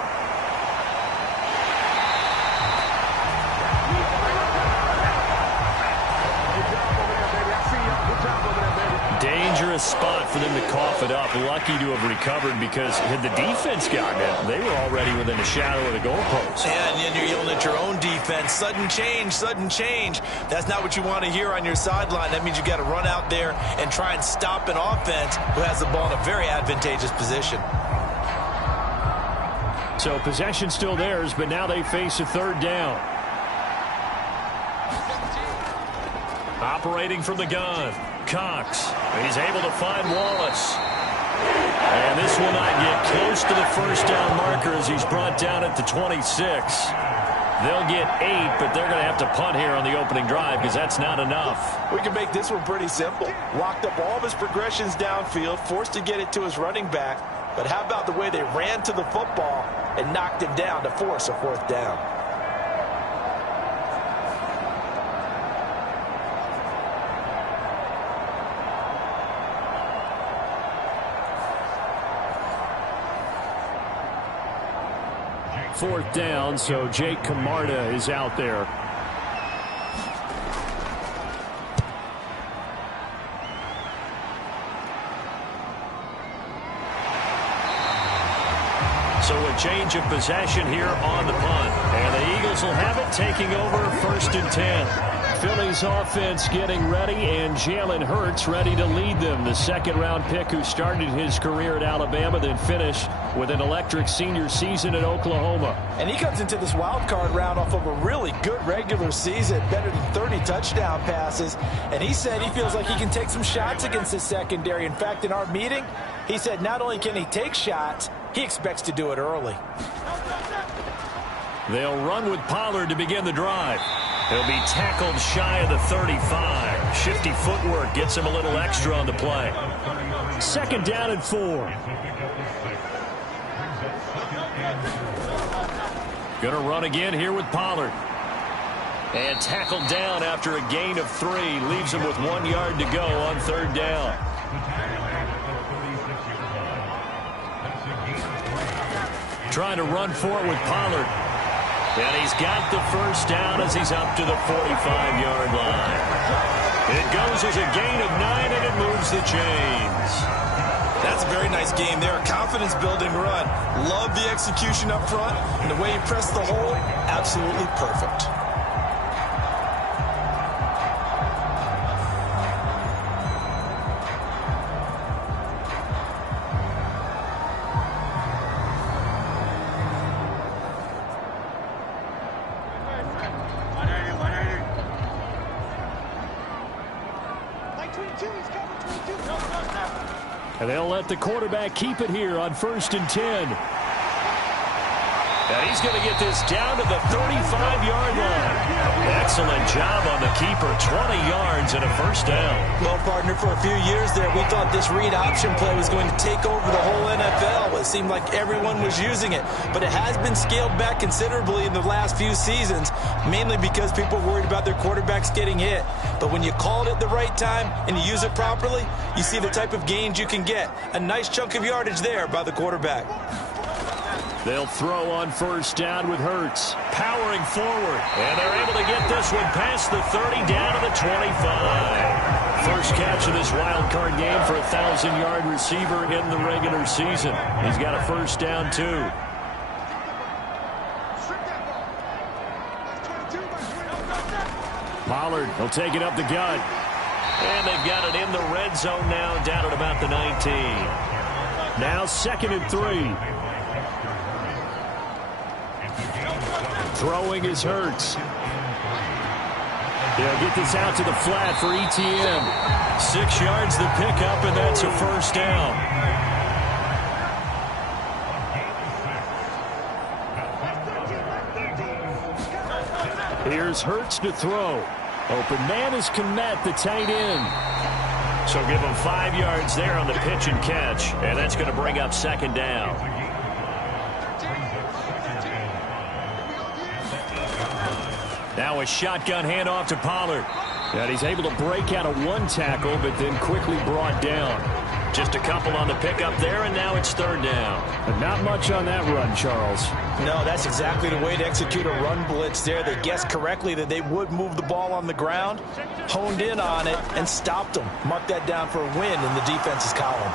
Dangerous spot for them to cough it up. Lucky to have recovered because had the defense gotten it, they were already within a shadow of the goalpost. Yeah, and you're yelling at your own defense. Sudden change, sudden change. That's not what you want to hear on your sideline. That means you got to run out there and try and stop an offense who has the ball in a very advantageous position. So possession still theirs, but now they face a 3rd down. Operating from the gun. Cox. He's able to find Wallace. And this will not get close to the 1st down marker as he's brought down at the 26. They'll get 8, but they're going to have to punt here on the opening drive because that's not enough. We can make this one pretty simple. Locked up all of his progressions downfield, forced to get it to his running back. But how about the way they ran to the football and knocked him down to force a 4th down? Fourth down, so Jake Camarda is out there. So a change of possession here on the punt. And the Eagles will have it, taking over 1st and 10. Philly's offense getting ready, and Jalen Hurts ready to lead them. The 2nd-round pick who started his career at Alabama, then finished with an electric senior season at Oklahoma. And he comes into this wild card round off of a really good regular season, better than 30 touchdown passes. And he said he feels like he can take some shots against his secondary. In fact, in our meeting, he said not only can he take shots, he expects to do it early. They'll run with Pollard to begin the drive. He'll be tackled shy of the 35. Shifty footwork gets him a little extra on the play. 2nd down and 4. Going to run again here with Pollard. And tackled down after a gain of 3. Leaves him with 1 yard to go on 3rd down. Trying to run for it with Pollard. And he's got the first down as he's up to the 45-yard line. It goes as a gain of 9, and it moves the chains. That's a very nice game there. A confidence-building run. Love the execution up front. And the way he pressed the hole, absolutely perfect. And they'll let the quarterback keep it here on 1st and 10. And he's going to get this down to the 35-yard line. Excellent job on the keeper. 20 yards and a first down. Well, partner, for a few years there, we thought this read option play was going to take over the whole NFL. It seemed like everyone was using it. But it has been scaled back considerably in the last few seasons, mainly because people were worried about their quarterbacks getting hit. But when you call it at the right time and you use it properly, you see the type of gains you can get. A nice chunk of yardage there by the quarterback. They'll throw on 1st down with Hurts. Powering forward. And they're able to get this one past the 30 down to the 25. First catch of this wild card game for a 1,000-yard receiver in the regular season. He's got a first down, too. Pollard will take it up the gut. And they've got it in the red zone now, down at about the 19. Now 2nd and 3. Throwing is Hurts. They'll get this out to the flat for ETN. 6 yards the pickup, and that's a first down. Here's Hurts to throw. Open man is Kmet, the tight end. So give him 5 yards there on the pitch and catch, and that's going to bring up 2nd down. Now a shotgun handoff to Pollard. And he's able to break out of 1 tackle, but then quickly brought down. Just a couple on the pickup there, and now it's 3rd down. But not much on that run, Charles. No, that's exactly the way to execute a run blitz there. They guessed correctly that they would move the ball on the ground, honed in on it, and stopped them. Mark that down for a win in the defense's column.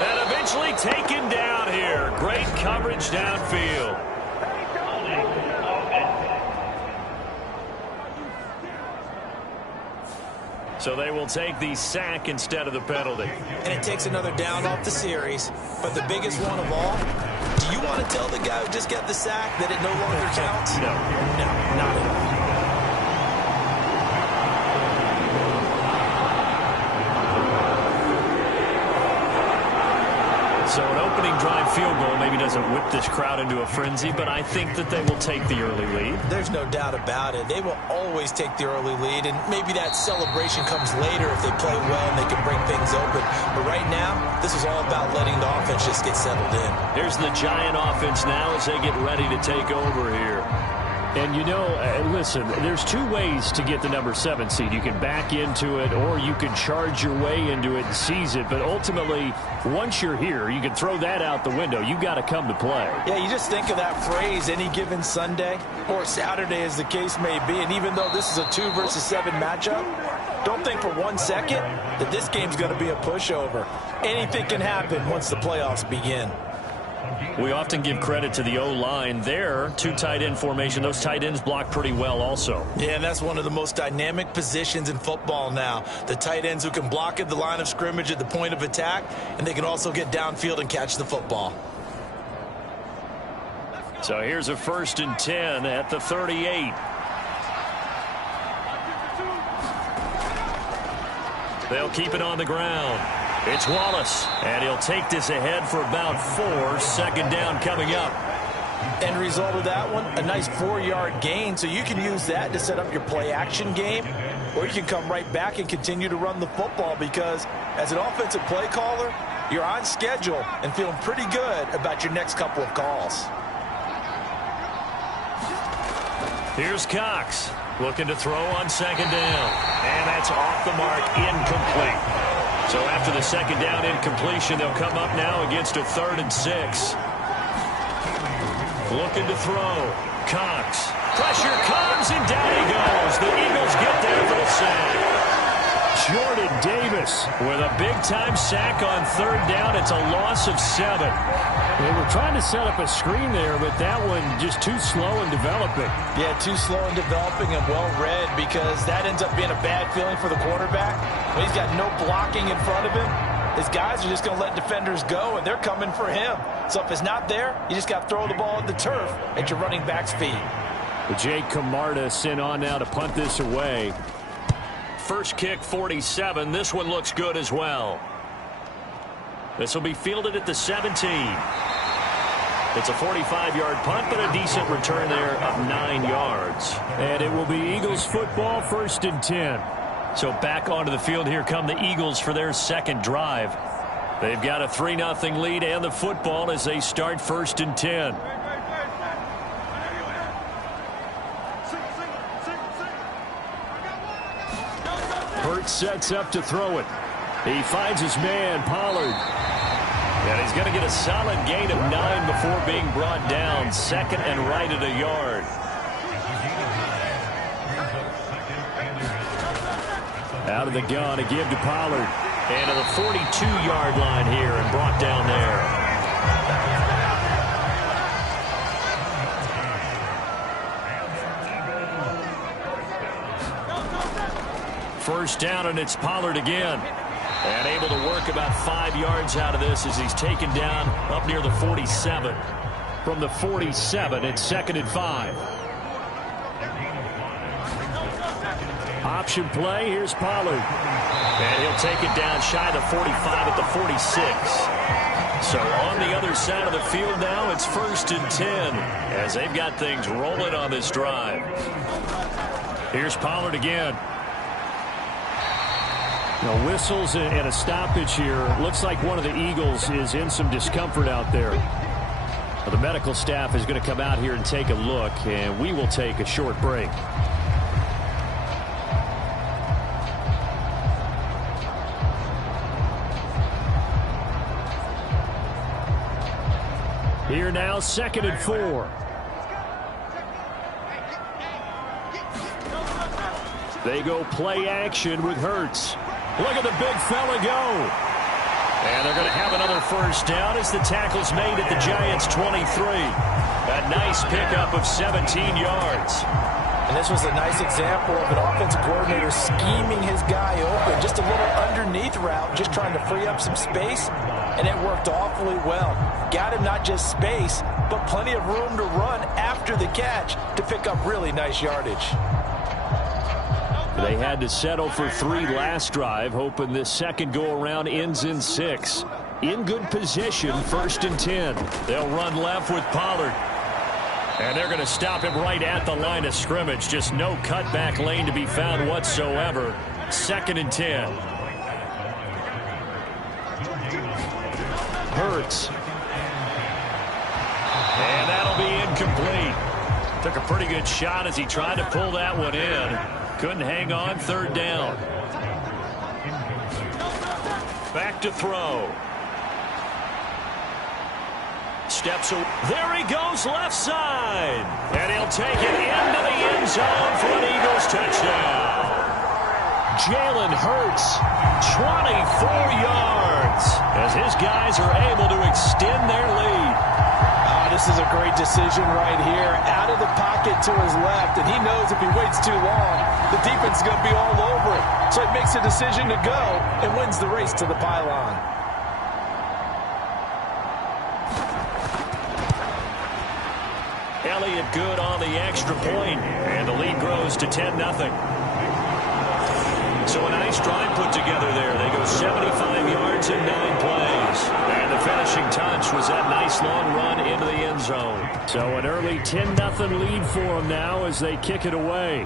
And eventually taken down here. Great coverage downfield. So they will take the sack instead of the penalty. And it takes another down off the series. But the biggest one of all, do you want to tell the guy who just got the sack that it no longer counts? No. No, not at all. So an opening drive field goal maybe doesn't whip this crowd into a frenzy, but I think that they will take the early lead. There's no doubt about it. They will always take the early lead, and maybe that celebration comes later if they play well and they can break things open. But right now, this is all about letting the offense just get settled in. Here's the Giant offense now as they get ready to take over here. And, you know, listen, there's 2 ways to get the number 7 seed. You can back into it or you can charge your way into it and seize it. But ultimately, once you're here, you can throw that out the window. You've got to come to play. Yeah, you just think of that phrase, any given Sunday or Saturday as the case may be. And even though this is a 2 versus 7 matchup, don't think for 1 second that this game's going to be a pushover. Anything can happen once the playoffs begin. We often give credit to the O-line there. 2 tight end formation. Those tight ends block pretty well also. Yeah, and that's one of the most dynamic positions in football now. The tight ends who can block at the line of scrimmage at the point of attack, and they can also get downfield and catch the football. So here's a 1st and 10 at the 38. They'll keep it on the ground. It's Wallace, and he'll take this ahead for about 4. 2nd down coming up. End result of that one, a nice 4-yard gain, so you can use that to set up your play-action game, or you can come right back and continue to run the football because as an offensive play caller, you're on schedule and feeling pretty good about your next couple of calls. Here's Cox looking to throw on second down. And that's off the mark, incomplete. So after the second down incompletion, they'll come up now against a 3rd and 6. Looking to throw. Cox. Pressure comes, and down he goes. The Eagles get there for the sack. Jordan Davis With a big-time sack on 3rd down, it's a loss of 7. They were trying to set up a screen there, but that one just too slow in developing. Yeah, too slow in developing and well read, because that ends up being a bad feeling for the quarterback. When he's got no blocking in front of him, his guys are just going to let defenders go, and they're coming for him. So if it's not there, you just got to throw the ball at the turf at your running back's feet. Jake Camarda sent on now to punt this away. First kick, 47. This one looks good as well. This will be fielded at the 17. It's a 45-yard punt, but a decent return there of 9 yards. And it will be Eagles football, 1st and 10. So back onto the field, here come the Eagles for their second drive. They've got a 3-0 lead and the football as they start 1st and 10. Hurts sets up to throw it. He finds his man, Pollard. And he's going to get a solid gain of 9 before being brought down. 2nd and right at a yard. Out of the gun, a give to Pollard. And to the 42-yard line here and brought down there. First down, and it's Pollard again. And able to work about 5 yards out of this as he's taken down up near the 47. From the 47, it's 2nd and 5. Option play, here's Pollard. And he'll take it down shy of the 45 at the 46. So on the other side of the field now, it's 1st and 10 as they've got things rolling on this drive. Here's Pollard again. No whistles and a stoppage here. Looks like one of the Eagles is in some discomfort out there. Well, the medical staff is going to come out here and take a look, and we will take a short break. Here now, 2nd and 4. They go play action with Hurts. Look at the big fella go. And they're going to have another first down as the tackle's made at the Giants' 23. A nice pickup of 17 yards. And this was a nice example of an offensive coordinator scheming his guy open. Just a little underneath route, just trying to free up some space. And it worked awfully well. Got him not just space, but plenty of room to run after the catch to pick up really nice yardage. They had to settle for 3 last drive, hoping this second go-around ends in 6. In good position, 1st and 10. They'll run left with Pollard. And they're going to stop him right at the line of scrimmage. Just no cutback lane to be found whatsoever. 2nd and 10. Hurts. And that'll be incomplete. Took a pretty good shot as he tried to pull that one in. Couldn't hang on, 3rd down. Back to throw. Steps away. There he goes, left side. And he'll take it into the end zone for an Eagles touchdown. Jalen Hurts, 24 yards, as his guys are able to extend their lead. This is a great decision right here. Out of the pocket to his left, and he knows if he waits too long, the defense is going to be all over it. So he makes a decision to go and wins the race to the pylon. Elliott good on the extra point, and the lead grows to 10-0. So a nice drive put together there. They go 75 yards in 9 plays. And the finishing touch was that nice long run into the end zone. So an early 10-0 lead for them now as they kick it away.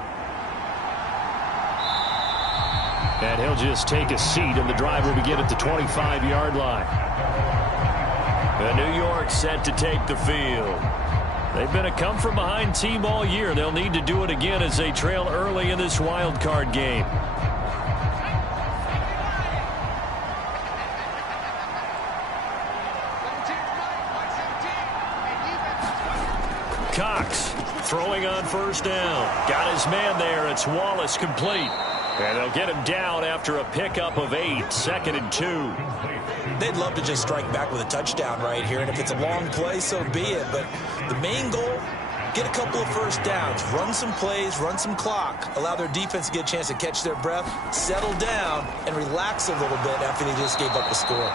And he'll just take a seat, and the drive will begin at the 25-yard line. New York set to take the field. They've been a come-from-behind team all year. They'll need to do it again as they trail early in this wild card game. Cox throwing on first down. Got his man there. It's Wallace complete. And they'll get him down after a pickup of 8, 2nd and 2. They'd love to just strike back with a touchdown right here, and if it's a long play, so be it. But the main goal, get a couple of first downs, run some plays, run some clock, allow their defense to get a chance to catch their breath, settle down, and relax a little bit after they just gave up a score.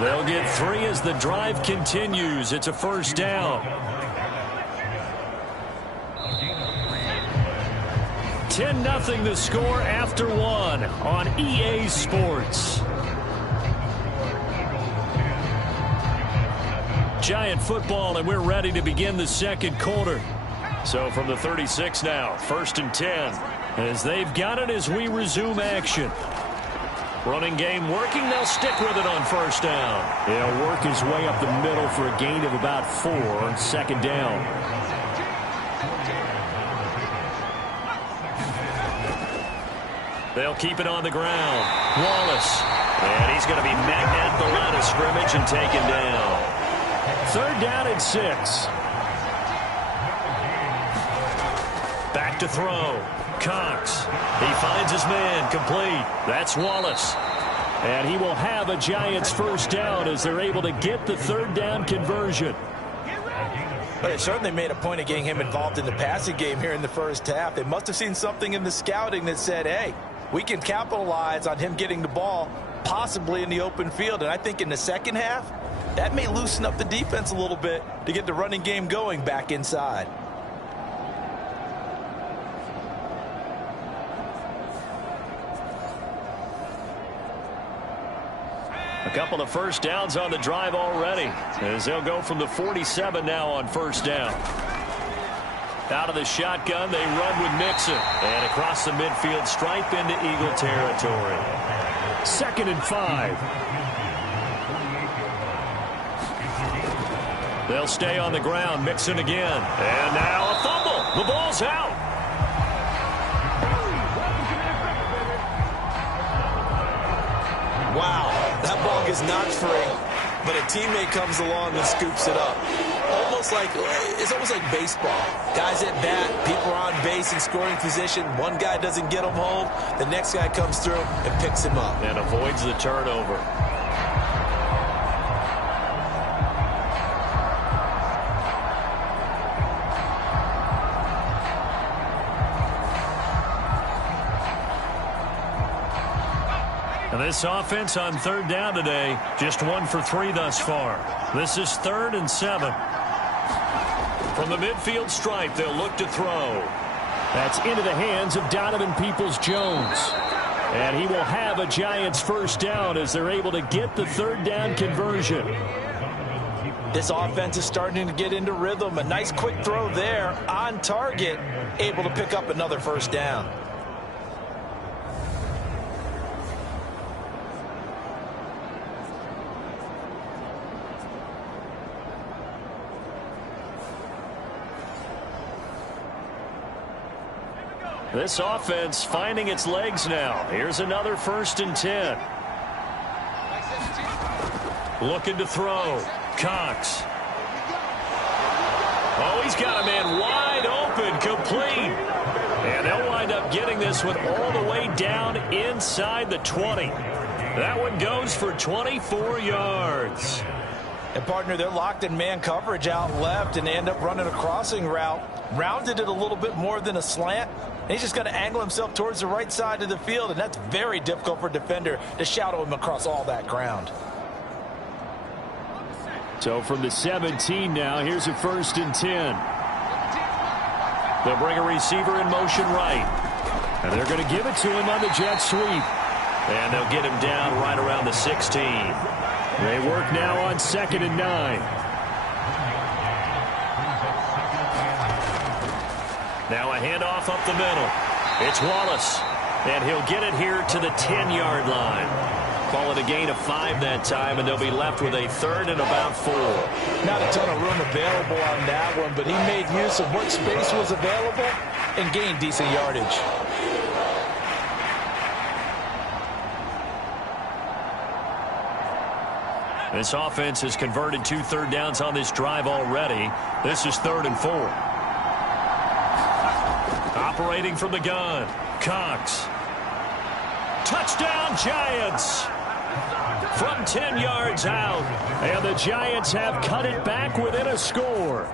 They'll get 3 as the drive continues. It's a first down. 10-0 the score after 1 on EA Sports. Giant football, and we're ready to begin the second quarter. So from the 36 now, 1st and 10. As they've got it as we resume action. Running game working. They'll stick with it on first down. He'll work his way up the middle for a gain of about 4 on 2nd down. They'll keep it on the ground. Wallace. And he's going to be met at the line of scrimmage and taken down. 3rd down and 6. Back to throw. Cox. He finds his man complete. That's Wallace. And he will have a Giants first down as they're able to get the 3rd down conversion. But they certainly made a point of getting him involved in the passing game here in the first half. They must have seen something in the scouting that said, hey, we can capitalize on him getting the ball possibly in the open field. And I think in the second half, that may loosen up the defense a little bit to get the running game going back inside. A couple of first downs on the drive already as they'll go from the 47 now on first down. Out of the shotgun, they run with Mixon. And across the midfield stripe into Eagle territory. 2nd and 5. They'll stay on the ground. Mixon again. And now a fumble. The ball's out. Wow, that ball gets knocked free, but a teammate comes along and scoops it up. It's almost like baseball. Guys at bat, people are on base in scoring position. One guy doesn't get him home. The next guy comes through and picks him up. And avoids the turnover. And this offense on 3rd down today, just 1 for 3 thus far. This is 3rd and 7. From the midfield stripe, they'll look to throw. That's into the hands of Donovan Peoples-Jones. And he will have a Giants first down as they're able to get the 3rd down conversion. This offense is starting to get into rhythm. A nice quick throw there on target, able to pick up another first down. This offense finding its legs now. Here's another 1st and 10. Looking to throw. Cox. Oh, he's got a man wide open, complete. And they'll wind up getting this one all the way down inside the 20. That one goes for 24 yards. And, partner, they're locked in man coverage out left, and they end up running a crossing route. Rounded it a little bit more than a slant. And he's just going to angle himself towards the right side of the field, and that's very difficult for a defender to shadow him across all that ground. So from the 17 now, here's a 1st and 10. They'll bring a receiver in motion right. And they're going to give it to him on the jet sweep. And they'll get him down right around the 16. They work now on 2nd and 9. Now a handoff up the middle. It's Wallace. And he'll get it here to the 10-yard line. Call it a gain of 5 that time, and they'll be left with a 3rd and about 4. Not a ton of room available on that one, but he made use of what space was available and gained decent yardage. This offense has converted 2 third downs on this drive already. This is 3rd and 4. Operating from the gun, Cox. Touchdown, Giants! From 10 yards out. And the Giants have cut it back within a score.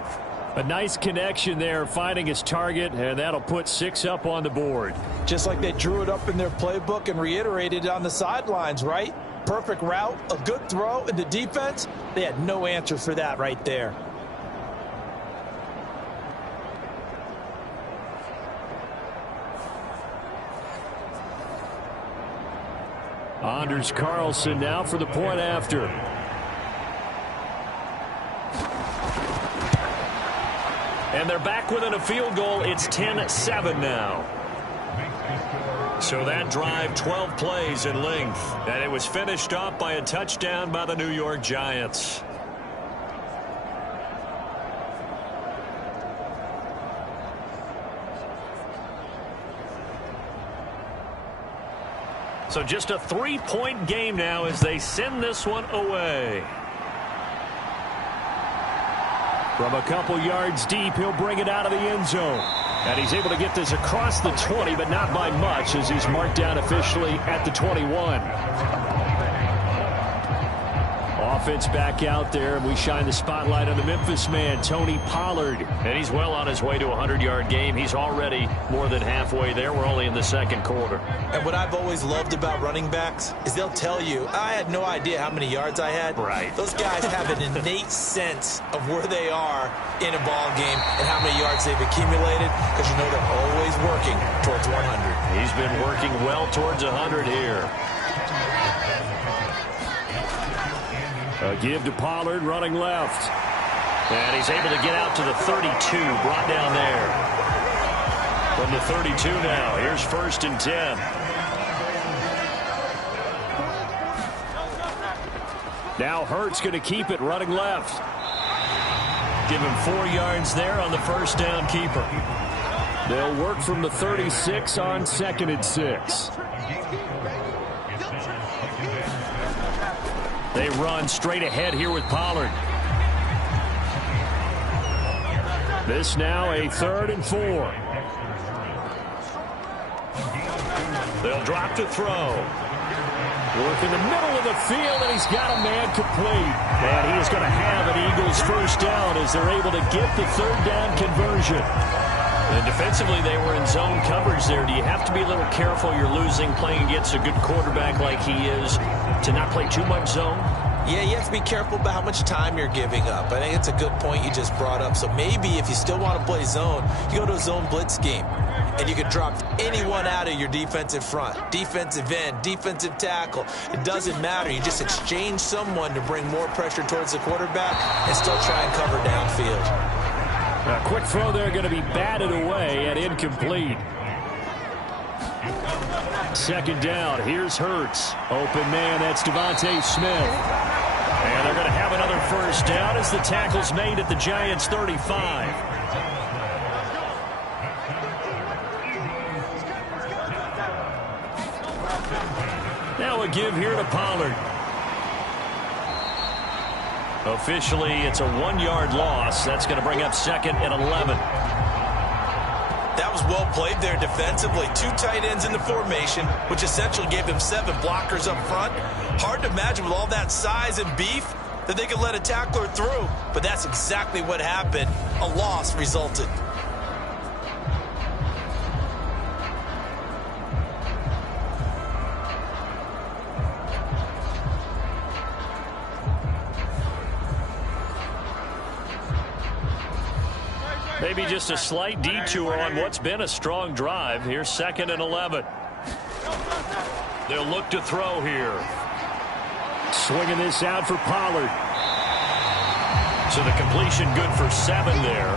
A nice connection there, finding his target, and that'll put 6 up on the board. Just like they drew it up in their playbook and reiterated it on the sidelines, right? Perfect route, a good throw, and the defense, they had no answer for that right there. Anders Carlson now for the point after. And they're back within a field goal. It's 10-7 now. So that drive, 12 plays in length. And it was finished off by a touchdown by the New York Giants. So just a 3-point game now as they send this one away. From a couple yards deep, he'll bring it out of the end zone. And he's able to get this across the 20, but not by much as he's marked down officially at the 21. Offense back out there, and we shine the spotlight on the Memphis man, Tony Pollard. And he's well on his way to a 100-yard game. He's already more than halfway there. We're only in the second quarter. And what I've always loved about running backs is they'll tell you, I had no idea how many yards I had. Right. Those guys have an innate sense of where they are in a ball game and how many yards they've accumulated, because you know they're always working towards 100. He's been working well towards 100 here. A give to Pollard, running left. And he's able to get out to the 32, brought down there. From the 32 now, here's 1st and 10. Now Hurts going to keep it, running left. Give him 4 yards there on the first down keeper. They'll work from the 36 on 2nd and 6. They run straight ahead here with Pollard. This now a 3rd and 4. They'll drop to throw. Work in the middle of the field, and he's got a man complete. And he is going to have an Eagles first down as they're able to get the 3rd down conversion. And defensively, they were in zone coverage there. Do you have to be a little careful? You're losing, playing against a good quarterback like he is, to not play too much zone? Yeah, you have to be careful about how much time you're giving up. I think it's a good point you just brought up. So maybe if you still want to play zone, you go to a zone blitz scheme. And you can drop anyone out of your defensive front. Defensive end, defensive tackle. It doesn't matter. You just exchange someone to bring more pressure towards the quarterback and still try and cover downfield. A quick throw there going to be batted away and incomplete. 2nd down. Here's Hurts. Open man. That's Devontae Smith. And they're going to have another first down as the tackle's made at the Giants' 35. Now a give here to Pollard. Officially, it's a 1-yard loss. That's going to bring up 2nd and 11. That was well played there defensively. 2 tight ends in the formation, which essentially gave them 7 blockers up front. Hard to imagine with all that size and beef that they could let a tackler through, but that's exactly what happened. A loss resulted. Maybe just a slight detour on what's been a strong drive. Here's 2nd and 11. They'll look to throw here. Swinging this out for Pollard. So the completion good for 7 there.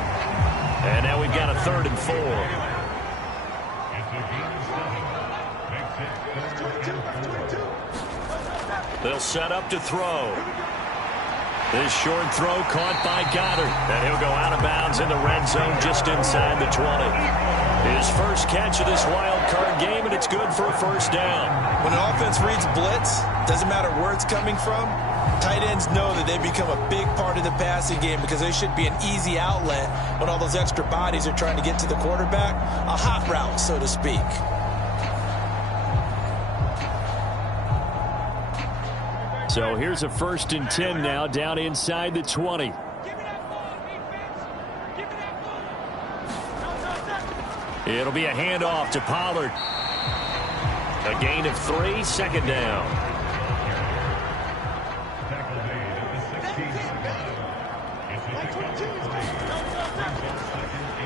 And now we've got a 3rd and 4. They'll set up to throw. This short throw caught by Goddard. And he'll go out of bounds in the red zone just inside the 20. His first catch of this wild card game, and it's good for a first down. When an offense reads blitz, doesn't matter where it's coming from, tight ends know that they become a big part of the passing game because they should be an easy outlet when all those extra bodies are trying to get to the quarterback. A hot route, so to speak. So here's a 1st and 10 now down inside the 20. It'll be a handoff to Pollard. A gain of 3, 2nd down.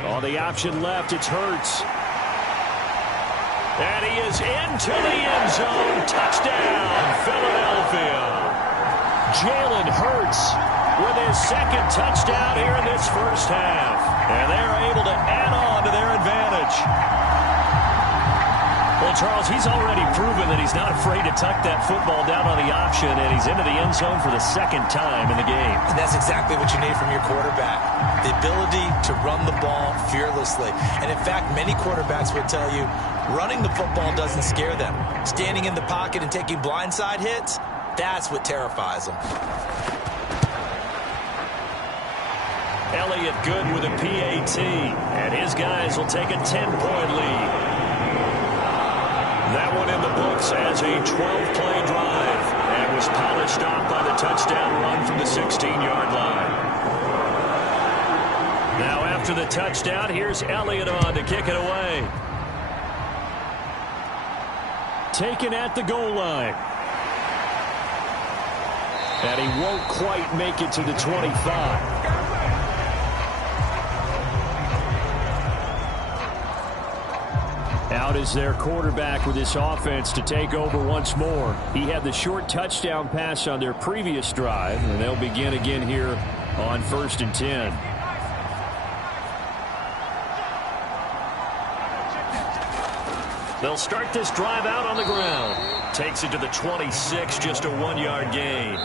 On the option left, it's Hurts. And he is into the end zone. Touchdown, Philadelphia. Jalen Hurts with his 2nd touchdown here in this first half. And they're able to add on to their advantage. Well, Charles, he's already proven that he's not afraid to tuck that football down on the option, and he's into the end zone for the 2nd time in the game. And that's exactly what you need from your quarterback. The ability to run the ball fearlessly. And in fact, many quarterbacks will tell you running the football doesn't scare them. Standing in the pocket and taking blindside hits, that's what terrifies them. Elliott good with a PAT, and his guys will take a 10-point lead. That one in the books as a 12-play drive and was polished off by the touchdown run from the 16-yard line. Now after the touchdown, here's Elliott on to kick it away. Taken at the goal line. And he won't quite make it to the 25. Out is their quarterback with this offense to take over once more. He had the short touchdown pass on their previous drive, and they'll begin again here on 1st and 10. They'll start this drive out on the ground. Takes it to the 26, just a 1-yard gain.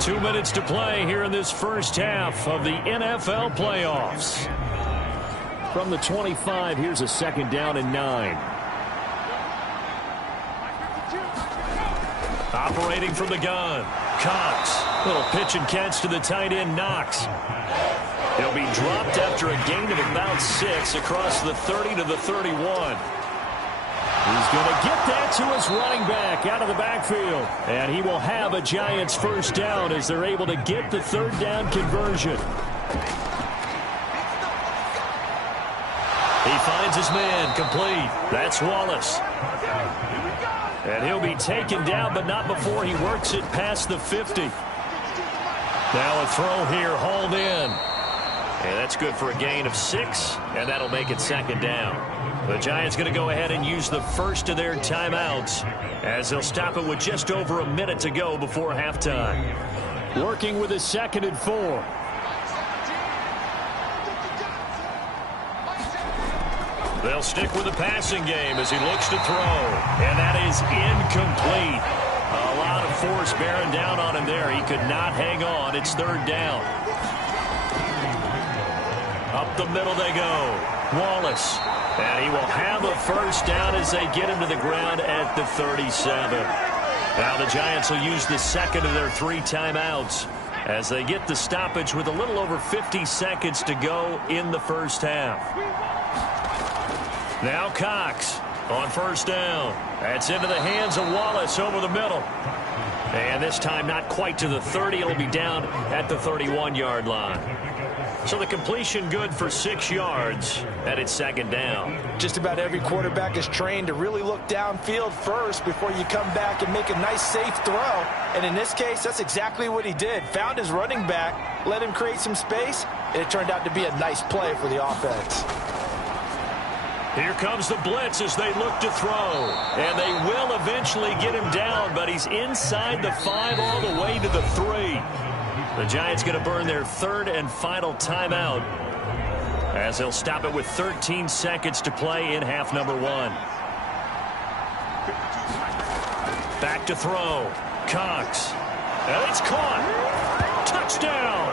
2 minutes to play here in this first half of the NFL playoffs. From the 25, here's a 2nd down and 9. Operating from the gun, Cox. Little pitch and catch to the tight end, Knox. He'll be dropped after a gain of about 6 across the 30 to the 31. He's going to get that to his running back out of the backfield. And he will have a Giants first down as they're able to get the 3rd down conversion. He finds his man complete. That's Wallace. And he'll be taken down, but not before he works it past the 50. Now a throw here, hauled in. And that's good for a gain of 6, and that'll make it 2nd down. The Giants going to go ahead and use the first of their timeouts as they'll stop it with just over a minute to go before halftime. Working with a 2nd and 4. They'll stick with the passing game as he looks to throw. And that is incomplete. A lot of force bearing down on him there. He could not hang on. It's 3rd down. Up the middle they go. Wallace. And he will have a first down as they get him to the ground at the 37. Now the Giants will use the 2nd of their 3 timeouts as they get the stoppage with a little over 50 seconds to go in the first half. Now Cox on 1st down. That's into the hands of Wallace over the middle. And this time not quite to the 30. It'll be down at the 31-yard line. So the completion good for 6 yards, and it's 2nd down. Just about every quarterback is trained to really look downfield first before you come back and make a nice, safe throw. And in this case, that's exactly what he did. Found his running back, let him create some space, and it turned out to be a nice play for the offense. Here comes the blitz as they look to throw. And they will eventually get him down, but he's inside the 5 all the way to the 3. The Giants going to burn their 3rd and final timeout as they'll stop it with 13 seconds to play in half number 1. Back to throw. Cox. And it's caught. Touchdown.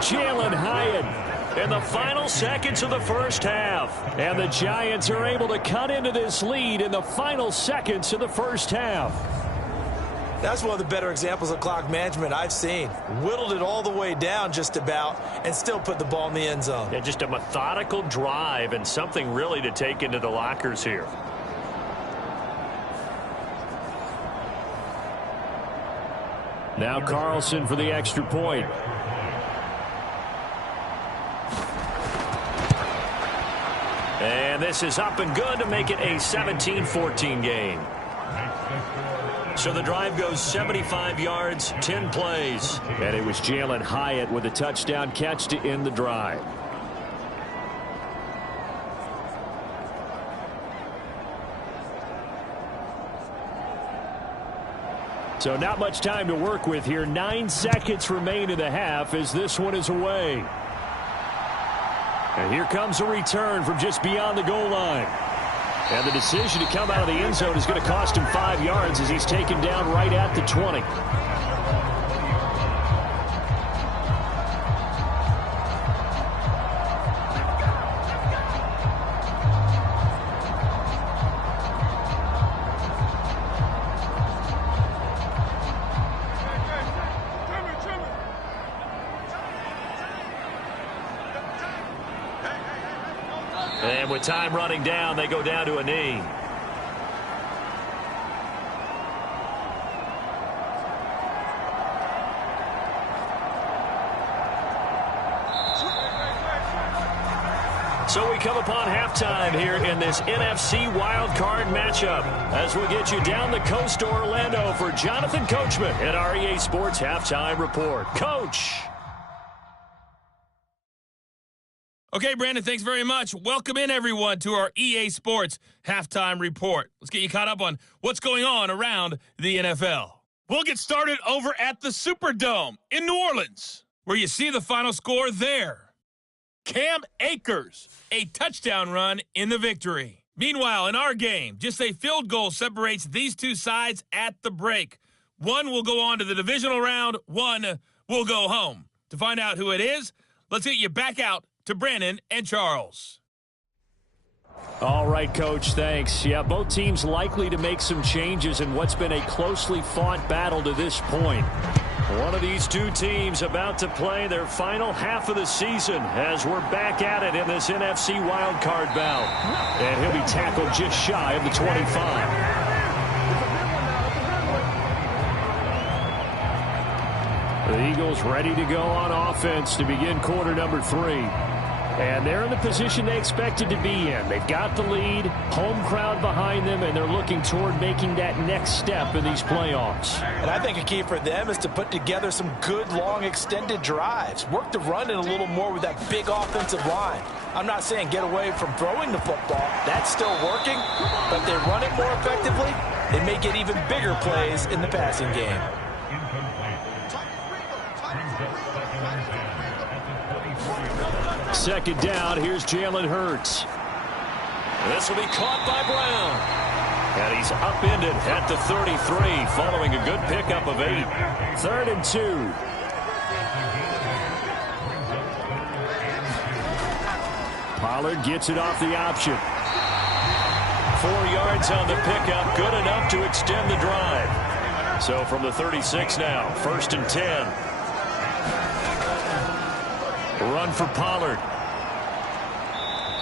Jalen Hyatt in the final seconds of the first half. And the Giants are able to cut into this lead in the final seconds of the first half. That's one of the better examples of clock management I've seen. Whittled it all the way down just about and still put the ball in the end zone. Yeah, just a methodical drive and something really to take into the lockers here. Now Carlson for the extra point. And this is up and good to make it a 17-14 game. So the drive goes 75 yards, 10 plays. And it was Jalen Hyatt with a touchdown catch to end the drive. So not much time to work with here. 9 seconds remain in the half as this one is away. And here comes a return from just beyond the goal line. And the decision to come out of the end zone is going to cost him 5 yards as he's taken down right at the 20. And with time running down, they go down to a knee. So we come upon halftime here in this NFC wildcard matchup as we get you down the coast to Orlando for Jonathan Coachman at our EA Sports Halftime Report. Coach. Okay, Brandon, thanks very much. Welcome in, everyone, to our EA Sports Halftime Report. Let's get you caught up on what's going on around the NFL. We'll get started over at the Superdome in New Orleans, where you see the final score there. Cam Akers, a touchdown run in the victory. Meanwhile, in our game, just a field goal separates these two sides at the break. One will go on to the divisional round, one will go home. To find out who it is, let's get you back out to Brandon and Charles. All right, Coach, thanks. Yeah, both teams likely to make some changes in what's been a closely fought battle to this point. One of these two teams about to play their final half of the season as we're back at it in this NFC wildcard bout. And he'll be tackled just shy of the 25. The Eagles ready to go on offense to begin quarter number 3. And they're in the position they expected to be in. They've got the lead, home crowd behind them, and they're looking toward making that next step in these playoffs. And I think a key for them is to put together some good, long, extended drives. Work the run in a little more with that big offensive line. I'm not saying get away from throwing the football. That's still working, but they run it more effectively. They may get even bigger plays in the passing game. Second down, here's Jalen Hurts. This will be caught by Brown. And he's upended at the 33 following a good pickup of 8. 3rd and 2. Pollard gets it off the option. 4 yards on the pickup, good enough to extend the drive. So from the 36 now, 1st and 10. Run for Pollard.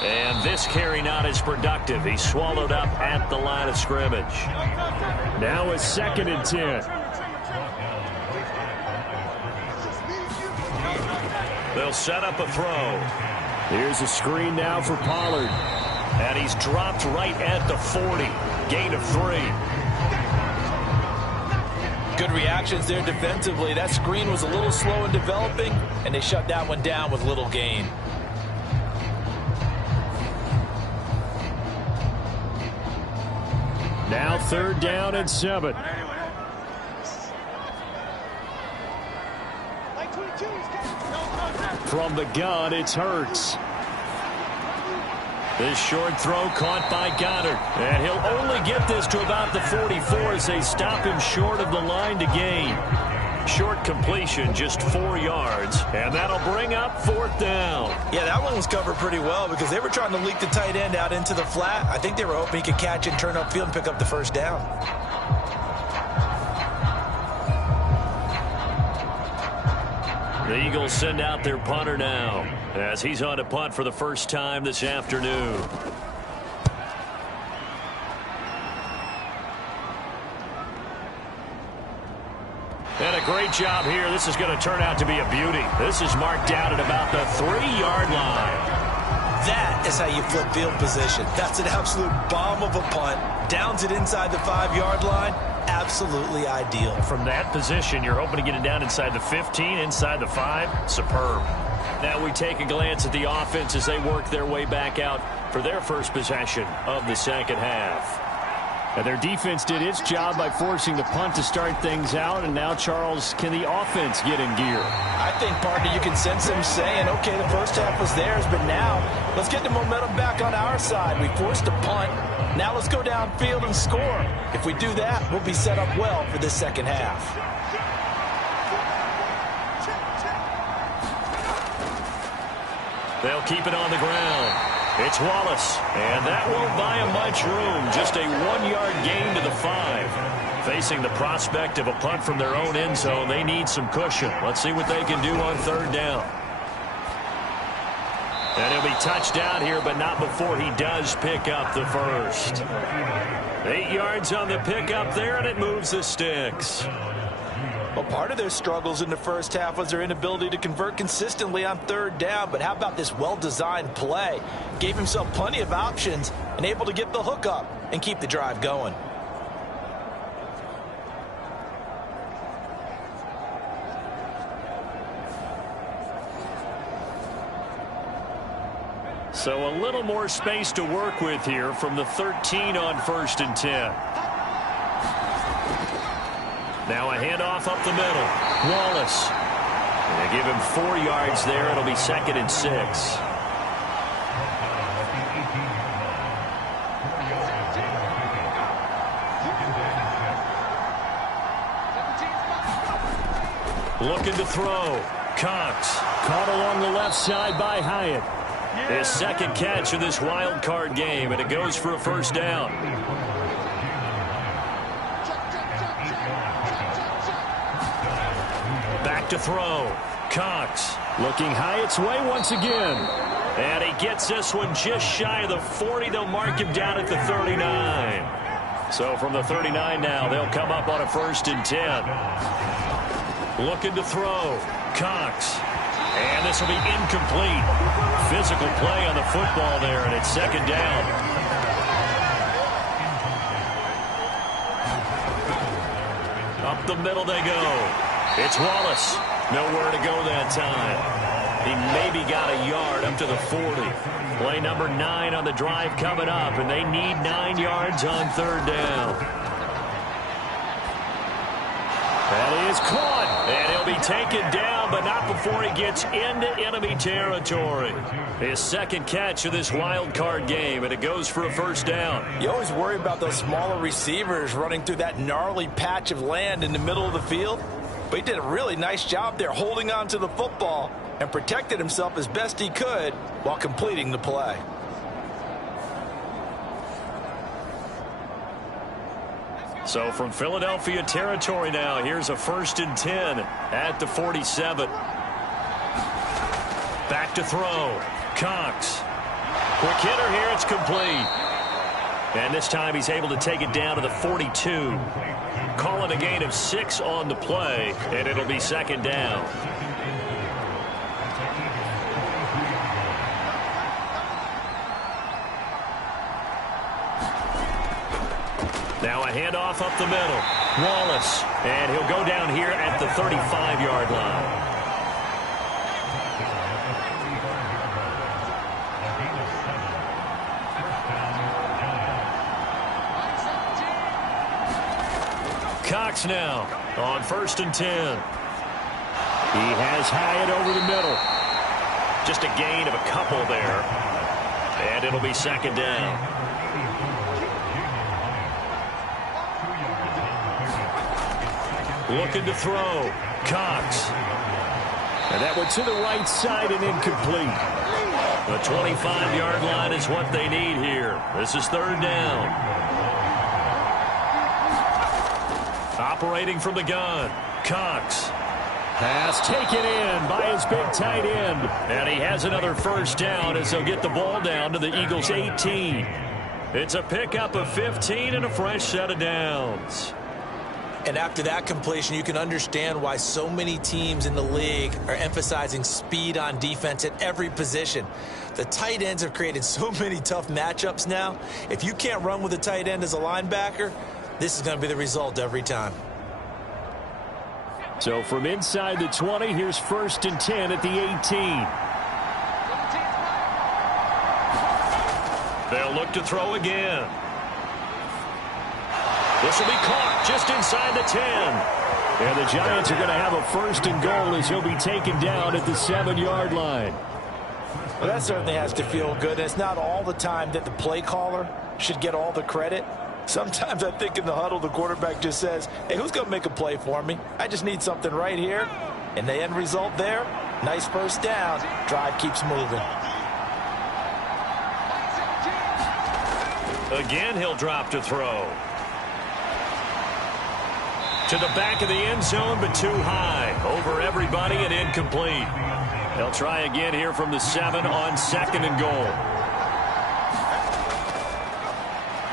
And this carry not as productive. He's swallowed up at the line of scrimmage. Now a 2nd and 10. They'll set up a throw. Here's a screen now for Pollard. And he's dropped right at the 40. Gain of 3. Good reactions there defensively. That screen was a little slow in developing, and they shut that one down with little gain. Now 3rd down and 7. From the gun, it's Hurts. This short throw caught by Goddard. And he'll only get this to about the 44 as they stop him short of the line to gain. Short completion, just 4 yards, and that'll bring up 4th down. Yeah, that one was covered pretty well because they were trying to leak the tight end out into the flat. I think they were hoping he could catch it and turn upfield and pick up the 1st down. The Eagles send out their punter now as he's on to punt for the first time this afternoon. And a great job here. This is going to turn out to be a beauty. This is marked out at about the 3-yard line. That is how you flip field position. That's an absolute bomb of a punt. Downs it inside the 5-yard line. Absolutely ideal. From that position, you're hoping to get it down inside the 15, inside the 5. Superb. Now we take a glance at the offense as they work their way back out for their first possession of the second half. And their defense did its job by forcing the punt to start things out. And now, Charles, can the offense get in gear? I think, partner, you can sense them saying, okay, the first half was theirs, but now let's get the momentum back on our side. We forced a punt. Now let's go downfield and score. If we do that, we'll be set up well for this second half. They'll keep it on the ground. It's Wallace, and that won't buy him much room. Just a 1-yard gain to the 5. Facing the prospect of a punt from their own end zone, they need some cushion. Let's see what they can do on 3rd down. And he'll be touched down here, but not before he does pick up the first. 8 yards on the pickup there, and it moves the sticks. Well, part of their struggles in the first half was their inability to convert consistently on 3rd down. But how about this well-designed play? Gave himself plenty of options and able to get the hook up and keep the drive going. So a little more space to work with here from the 13 on 1st and 10. Now a handoff up the middle. Wallace. They give him 4 yards there. It'll be 2nd and 6. Looking to throw. Cox. Caught along the left side by Hyatt. His 2nd catch of this wild card game, and it goes for a 1st down. Back to throw. Cox looking Hyatt's way once again. And he gets this one just shy of the 40. They'll mark him down at the 39. So from the 39 now, they'll come up on a 1st and 10. Looking to throw. Cox. And this will be incomplete. Physical play on the football there, and it's 2nd down. Up the middle they go. It's Wallace. Nowhere to go that time. He maybe got a yard up to the 40. Play number 9 on the drive coming up, and they need 9 yards on 3rd down. That is caught, and he'll be taken down, but not before he gets into enemy territory. His 2nd catch of this wild card game, and it goes for a 1st down. You always worry about those smaller receivers running through that gnarly patch of land in the middle of the field. But he did a really nice job there holding on to the football and protected himself as best he could while completing the play. So from Philadelphia territory now, here's a 1st and 10 at the 47. Back to throw. Cox. Quick hitter here. It's complete. And this time he's able to take it down to the 42. Calling a gain of 6 on the play, and it'll be 2nd down. Now a handoff up the middle. Wallace, and he'll go down here at the 35-yard line. Cox now on 1st and 10. He has Hyatt over the middle. Just a gain of a couple there. And it'll be second down. Looking to throw. Cox. And that went to the right side and incomplete. The 25-yard line is what they need here. This is third down. Operating from the gun. Cox. Pass taken in by his big tight end. And he has another first down as they'll get the ball down to the Eagles' 18. It's a pickup of 15 and a fresh set of downs. And after that completion, you can understand why so many teams in the league are emphasizing speed on defense at every position. The tight ends have created so many tough matchups now. If you can't run with a tight end as a linebacker, this is going to be the result every time. So from inside the 20, here's 1st and 10 at the 18. They'll look to throw again. This will be caught just inside the 10. And the Giants are going to have a 1st and goal as he'll be taken down at the 7-yard line. Well, that certainly has to feel good. It's not all the time that the play caller should get all the credit. Sometimes I think in the huddle, the quarterback just says, hey, who's going to make a play for me? I just need something right here. And the end result there, nice first down. Drive keeps moving. Again, he'll drop to throw. To the back of the end zone, but too high. Over everybody and incomplete. They'll try again here from the 7 on 2nd and goal.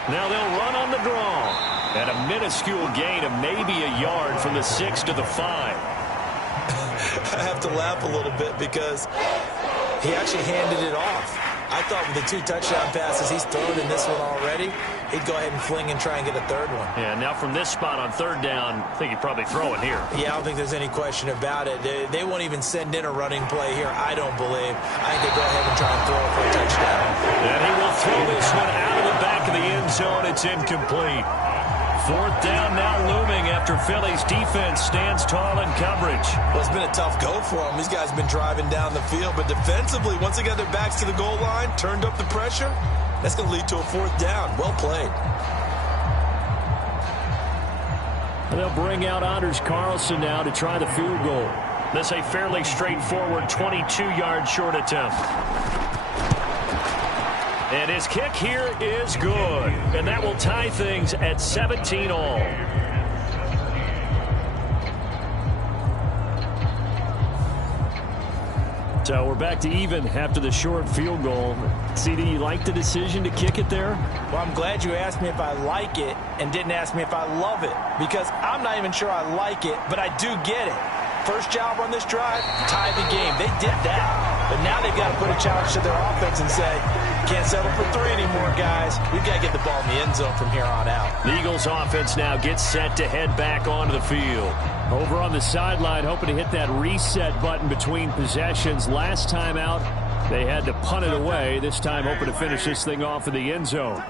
Now they'll run on the draw. And a minuscule gain of maybe a yard from the 6 to the 5. I have to laugh a little bit because he actually handed it off. I thought with the 2 touchdown passes he's thrown in this one already, he'd go ahead and fling and try and get a 3rd one. Yeah, now from this spot on 3rd down, I think he'd probably throw it here. Yeah, I don't think there's any question about it. They won't even send in a running play here, I don't believe. I think they go ahead and try and throw it for a touchdown. And he will throw this one out of the back of the end zone. It's incomplete. 4th down now looming after Philly's defense stands tall in coverage. Well, it's been a tough go for them. These guys have been driving down the field, but defensively, once they got their backs to the goal line, turned up the pressure, that's going to lead to a 4th down. Well played. And they'll bring out Anders Carlson now to try the field goal. This is a fairly straightforward 22-yard short attempt. And his kick here is good. And that will tie things at 17 all. So we're back to even after the short field goal. CD, you like the decision to kick it there? Well, I'm glad you asked me if I like it and didn't ask me if I love it. Because I'm not even sure I like it, but I do get it. First job on this drive, tie the game. They did that. But now they've got to put a challenge to their offense and say, can't settle for 3 anymore, guys. We've got to get the ball in the end zone from here on out. The Eagles offense now gets set to head back onto the field. Over on the sideline, hoping to hit that reset button between possessions. Last time out, they had to punt it away. This time, hoping to finish this thing off in the end zone.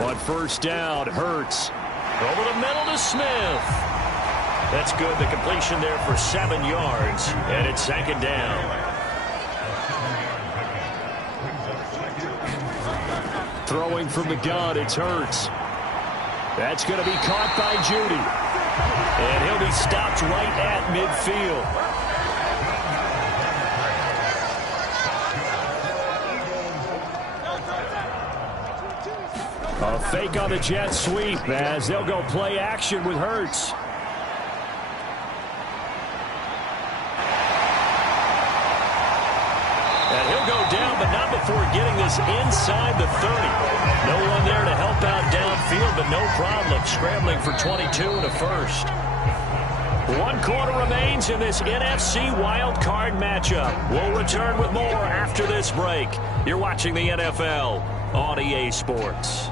On 1st down, Hurts. Over the middle to Smith. That's good. The completion there for 7 yards. And it's 2nd down. Throwing from the gun, it's Hurts. That's going to be caught by Judy. And he'll be stopped right at midfield. A fake on the jet sweep as they'll go play action with Hurts. And he'll go down, but not before getting this inside the 30. No one there to help out downfield, but no problem scrambling for 22 and a first. 1 quarter remains in this NFC wild card matchup. We'll return with more after this break. You're watching the NFL on EA Sports.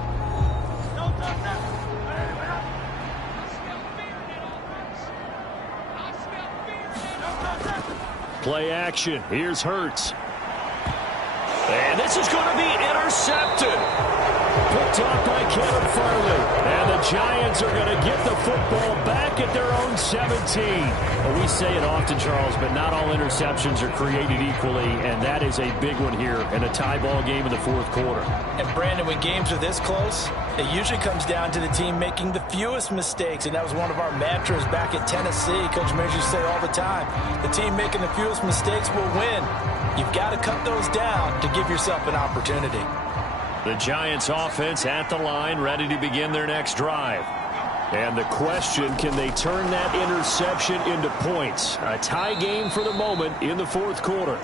Play action. Here's Hurts. And this is going to be intercepted. Picked off by Kevin Farley. And the Giants are going to get the football back at their own 17. Well, we say it often, Charles, but not all interceptions are created equally, and that is a big one here in a tie ball game in the fourth quarter. And, Brandon, when games are this close, it usually comes down to the team making the fewest mistakes, and that was one of our mantras back at Tennessee. Coach Mears used to say all the time, the team making the fewest mistakes will win. You've got to cut those down to give yourself an opportunity. The Giants offense at the line, ready to begin their next drive. And the question, can they turn that interception into points? A tie game for the moment in the fourth quarter.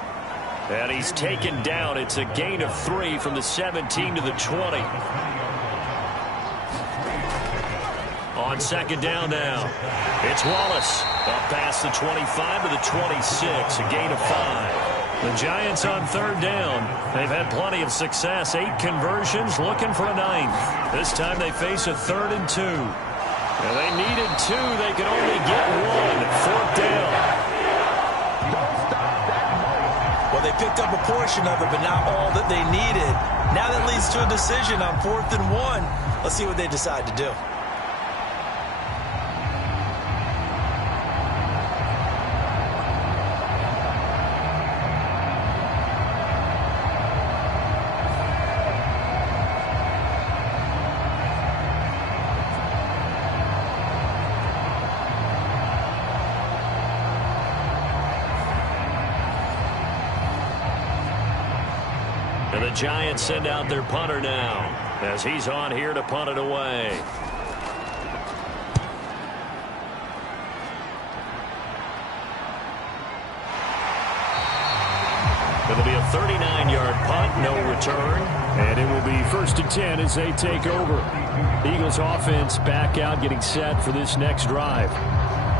And he's taken down. It's a gain of 3 from the 17 to the 20. On second down now, it's Wallace. Up past the 25 to the 26, a gain of 5. The Giants on third down. They've had plenty of success. 8 conversions, looking for a 9th. This time they face a 3rd and 2. And they needed 2. They could only get 1. 4th down. Well, they picked up a portion of it, but not all that they needed. Now that leads to a decision on 4th and 1. Let's see what they decide to do. And the Giants send out their punter now as he's on here to punt it away. It'll be a 39-yard punt, no return. And it will be 1st and 10 as they take over. The Eagles offense back out, getting set for this next drive.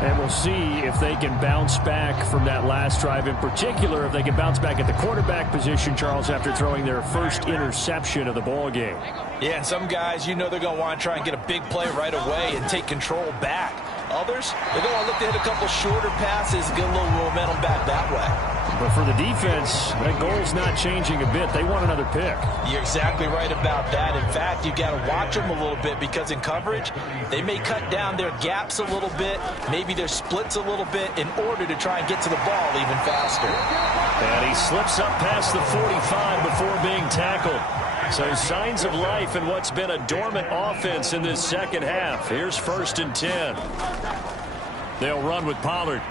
And we'll see if they can bounce back from that last drive, in particular, if they can bounce back at the quarterback position, Charles, after throwing their first interception of the ball game. Yeah, and some guys, you know they're going to want to try and get a big play right away and take control back. Others, they're going to look to hit a couple shorter passes, get a little momentum back that way. But for the defense, that goal's not changing a bit. They want another pick. You're exactly right about that. In fact, you've got to watch them a little bit because in coverage, they may cut down their gaps a little bit, maybe their splits a little bit in order to try and get to the ball even faster. And he slips up past the 45 before being tackled. So signs of life in what's been a dormant offense in this second half. Here's 1st and 10. They'll run with Pollard.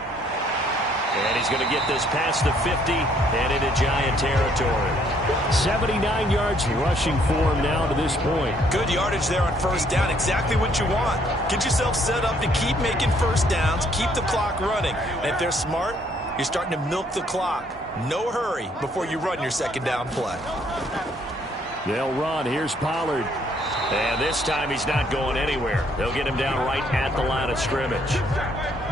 And he's going to get this past the 50 and into Giant territory. 79 yards rushing for him now to this point. Good yardage there on 1st down. Exactly what you want. Get yourself set up to keep making 1st downs, keep the clock running. And if they're smart, you're starting to milk the clock. No hurry before you run your 2nd down play. They'll run. Here's Pollard. And this time he's not going anywhere. They'll get him down right at the line of scrimmage.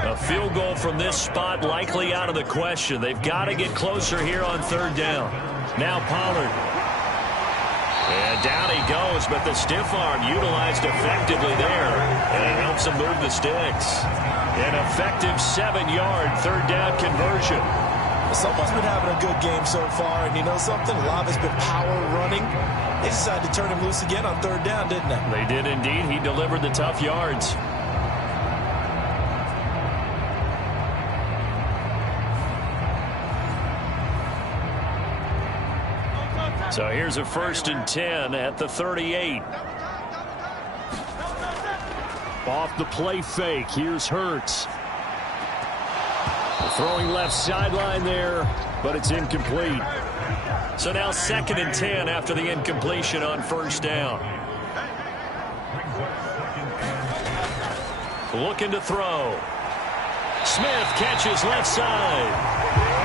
A field goal from this spot likely out of the question. They've got to get closer here on 3rd down. Now Pollard. And down he goes, but the stiff arm utilized effectively there. And it helps him move the sticks. An effective 7-yard 3rd down conversion. Someone's been having a good game so far, and you know something? A lot of it's been power running. They decided to turn him loose again on 3rd down, didn't they? They did indeed. He delivered the tough yards. So here's a 1st and 10 at the 38. Off the play fake. Here's Hurts. Throwing left sideline there, but it's incomplete. So now 2nd and 10 after the incompletion on 1st down. Looking to throw. Smith catches left side.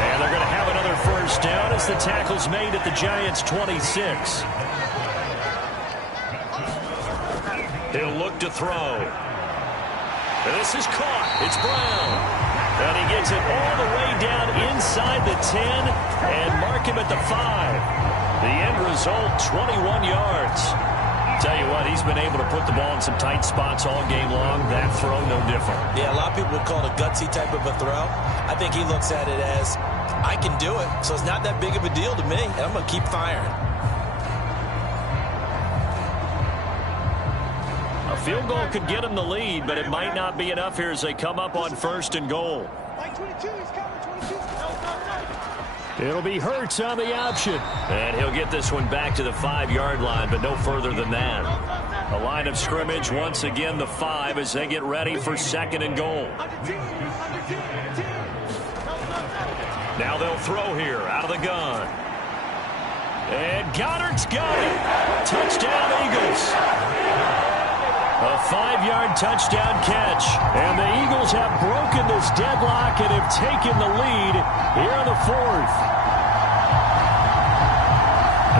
And they're going to have another 1st down as the tackle's made at the Giants' 26. He'll look to throw. And this is caught. It's Brown. And he gets it all the way down inside the 10 and mark him at the 5. The end result, 21 yards. Tell you what, he's been able to put the ball in some tight spots all game long. That throw, no different. Yeah, a lot of people would call it a gutsy type of a throw. I think he looks at it as, I can do it, so it's not that big of a deal to me, and I'm going to keep firing. A field goal could get them the lead, but it might not be enough here as they come up on 1st and goal. It'll be Hurts on the option. And he'll get this one back to the 5-yard line, but no further than that. The line of scrimmage, once again, the 5 as they get ready for 2nd and goal. Now they'll throw here out of the gun. And Goddard's got it. Touchdown, Eagles. A 5-yard touchdown catch. And the Eagles have broken this deadlock and have taken the lead here in the 4th.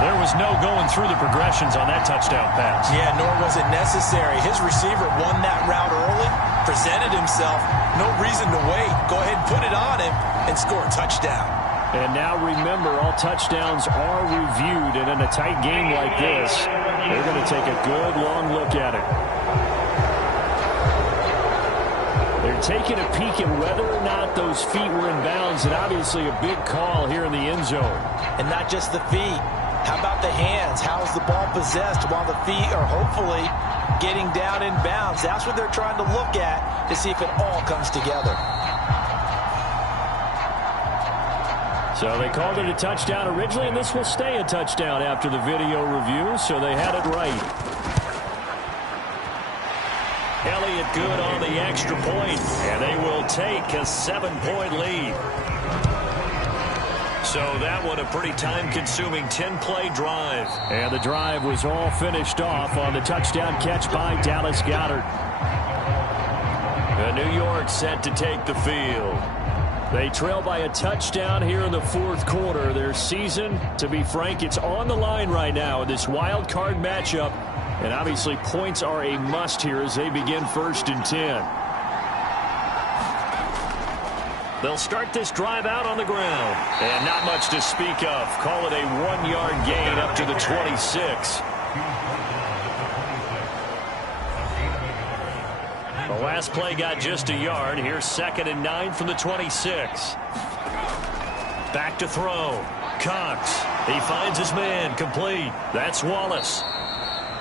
There was no going through the progressions on that touchdown pass. Yeah, nor was it necessary. His receiver won that route early, presented himself. No reason to wait. Go ahead and put it on him and score a touchdown. And now remember, all touchdowns are reviewed, and in a tight game like this, they're going to take a good long look at it. They're taking a peek at whether or not those feet were in bounds, and obviously a big call here in the end zone. And not just the feet. How about the hands? How's the ball possessed while the feet are hopefully getting down in bounds? That's what they're trying to look at to see if it all comes together. So they called it a touchdown originally, and this will stay a touchdown after the video review, so they had it right. Elliott good on the extra point, and they will take a 7-point lead. So that one a pretty time-consuming 10-play drive. And the drive was all finished off on the touchdown catch by Dallas Goedert. And New York set to take the field. They trail by a touchdown here in the 4th quarter. Their season, to be frank, it's on the line right now in this wild card matchup. And obviously points are a must here as they begin 1st and 10. They'll start this drive out on the ground. And not much to speak of. Call it a 1-yard gain up to the 26. The last play got just a yard. Here's 2nd and 9 from the 26. Back to throw. Cox. He finds his man. Complete. That's Wallace.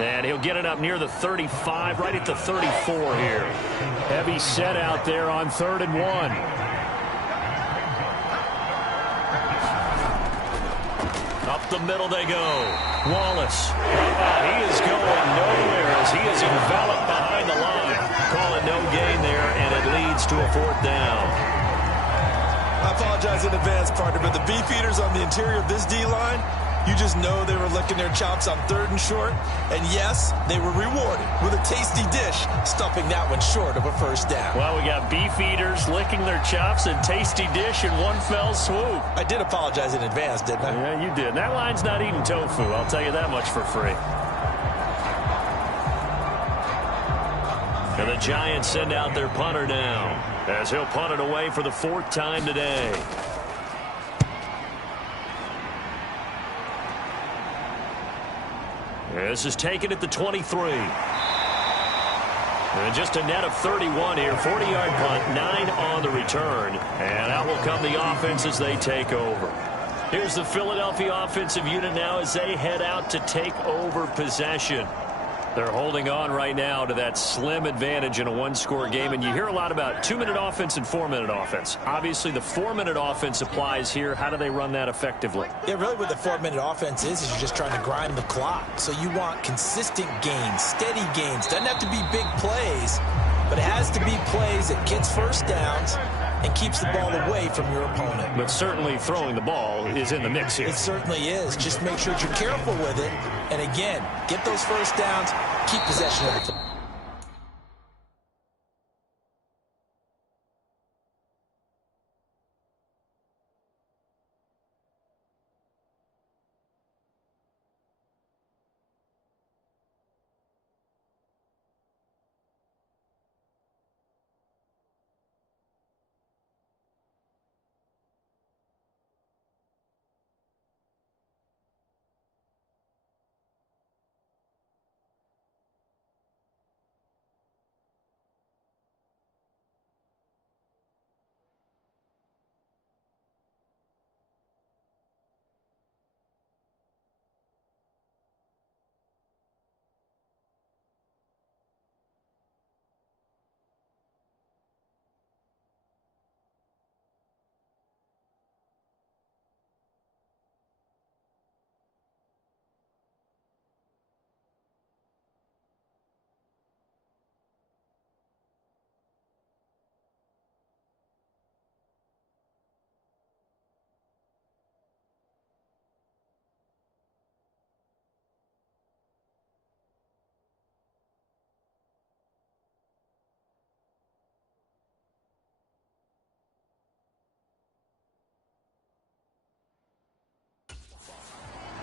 And he'll get it up near the 35, right at the 34 here. Heavy set out there on 3rd and 1. Up the middle they go. Wallace. He is going nowhere as he is enveloped behind the line. Call it no gain there, and it leads to a 4th down. I apologize in advance, partner, but the beefeaters on the interior of this D-line, you just know they were licking their chops on 3rd and short. And yes, they were rewarded with a tasty dish, stuffing that one short of a 1st down. Well, we got beef eaters licking their chops and tasty dish in one fell swoop. I did apologize in advance, didn't I? Yeah, you did. That line's not eating tofu, I'll tell you that much for free. And the Giants send out their punter now, as he'll punt it away for the 4th time today. This is taken at the 23. And just a net of 31 here. 40-yard punt, 9 on the return. And out will come the offense as they take over. Here's the Philadelphia offensive unit now as they head out to take over possession. They're holding on right now to that slim advantage in a 1-score game. And you hear a lot about 2-minute offense and 4-minute offense. Obviously, the 4-minute offense applies here. How do they run that effectively? Yeah, really what the 4-minute offense is you're just trying to grind the clock. So you want consistent gains, steady gains. Doesn't have to be big plays, but it has to be plays that gets 1st downs and keeps the ball away from your opponent. But certainly throwing the ball is in the mix here. It certainly is. Just make sure that you're careful with it. And again, get those 1st downs, keep possession of the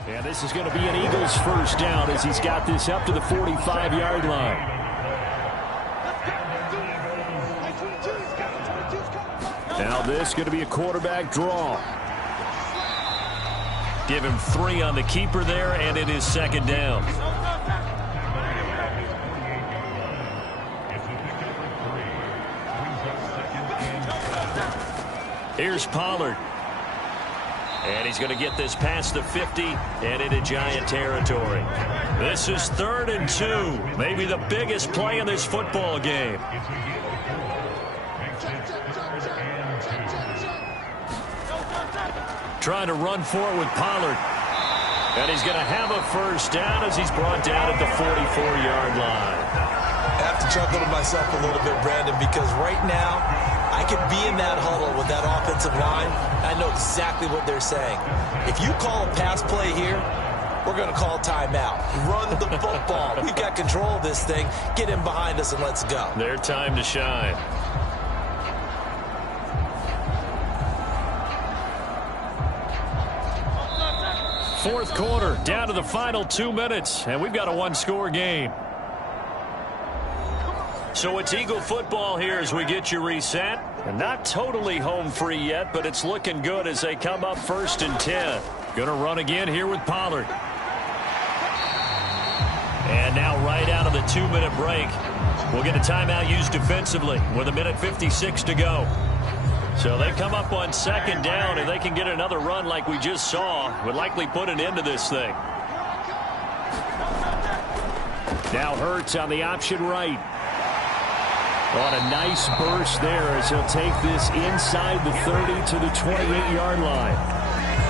And this is going to be an Eagles first down as he's got this up to the 45-yard line. Now this is going to be a quarterback draw. Give him 3 on the keeper there, and it is second down. Here's Pollard. And he's going to get this past the 50 and into Giant territory. This is 3rd and 2. Maybe the biggest play in this football game. Trying to run for it with Pollard. And he's going to have a first down as he's brought down at the 44-yard line. I have to chuckle to myself a little bit, Brandon, because right now I could be in that huddle with that offensive line. I know exactly what they're saying. If you call a pass play here, we're going to call timeout. Run the football. We've got control of this thing. Get in behind us and let's go. Their time to shine. Fourth quarter, down to the final 2 minutes, and we've got a one-score game. So it's Eagle football here as we get you reset. And not totally home free yet, but it's looking good as they come up 1st and 10. Going to run again here with Pollard. And now right out of the 2-minute break, we'll get a timeout used defensively with 1:56 to go. So they come up on 2nd down, and they can get another run like we just saw. Would likely put an end to this thing. Now Hurts on the option right. On a nice burst there as he'll take this inside the 30 to the 28-yard line.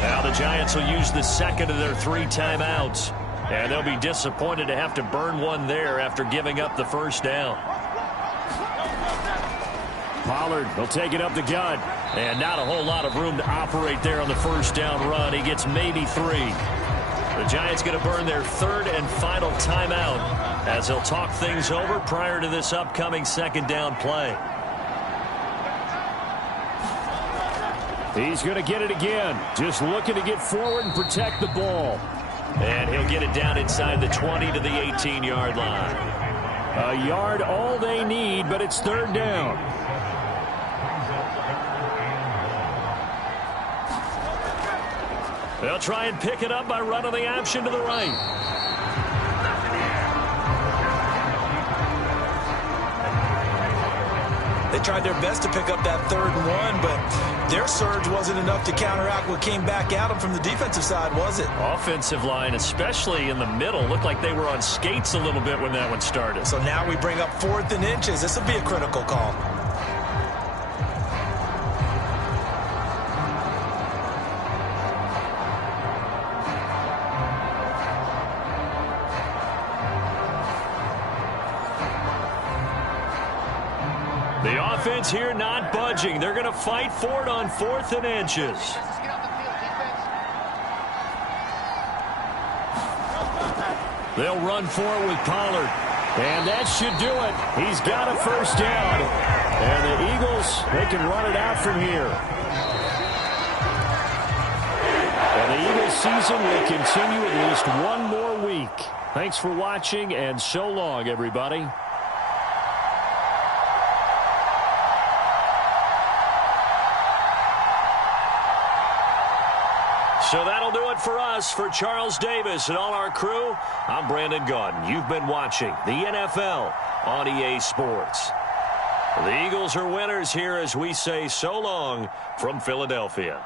Now the Giants will use the 2nd of their 3 timeouts. And they'll be disappointed to have to burn one there after giving up the first down. Pollard will take it up the gut. And not a whole lot of room to operate there on the first down run. He gets maybe 3. The Giants going to burn their 3rd and final timeout as they'll talk things over prior to this upcoming 2nd down play. He's going to get it again. Just looking to get forward and protect the ball. And he'll get it down inside the 20 to the 18-yard line. A yard all they need, but it's 3rd down. They'll try and pick it up by running the option to the right. They tried their best to pick up that 3rd and 1, but their surge wasn't enough to counteract what came back at them from the defensive side, was it? Offensive line, especially in the middle, looked like they were on skates a little bit when that one started. So now we bring up 4th and inches. This will be a critical call. The offense here not budging. They're going to fight for it on 4th and inches. They'll run for it with Pollard. And that should do it. He's got a first down. And the Eagles, they can run it out from here. And the Eagles season will continue at least one more week. Thanks for watching, and so long, everybody. So that'll do it for us. For Charles Davis and all our crew, I'm Brandon Gaudin. You've been watching the NFL on EA Sports. The Eagles are winners here as we say so long from Philadelphia.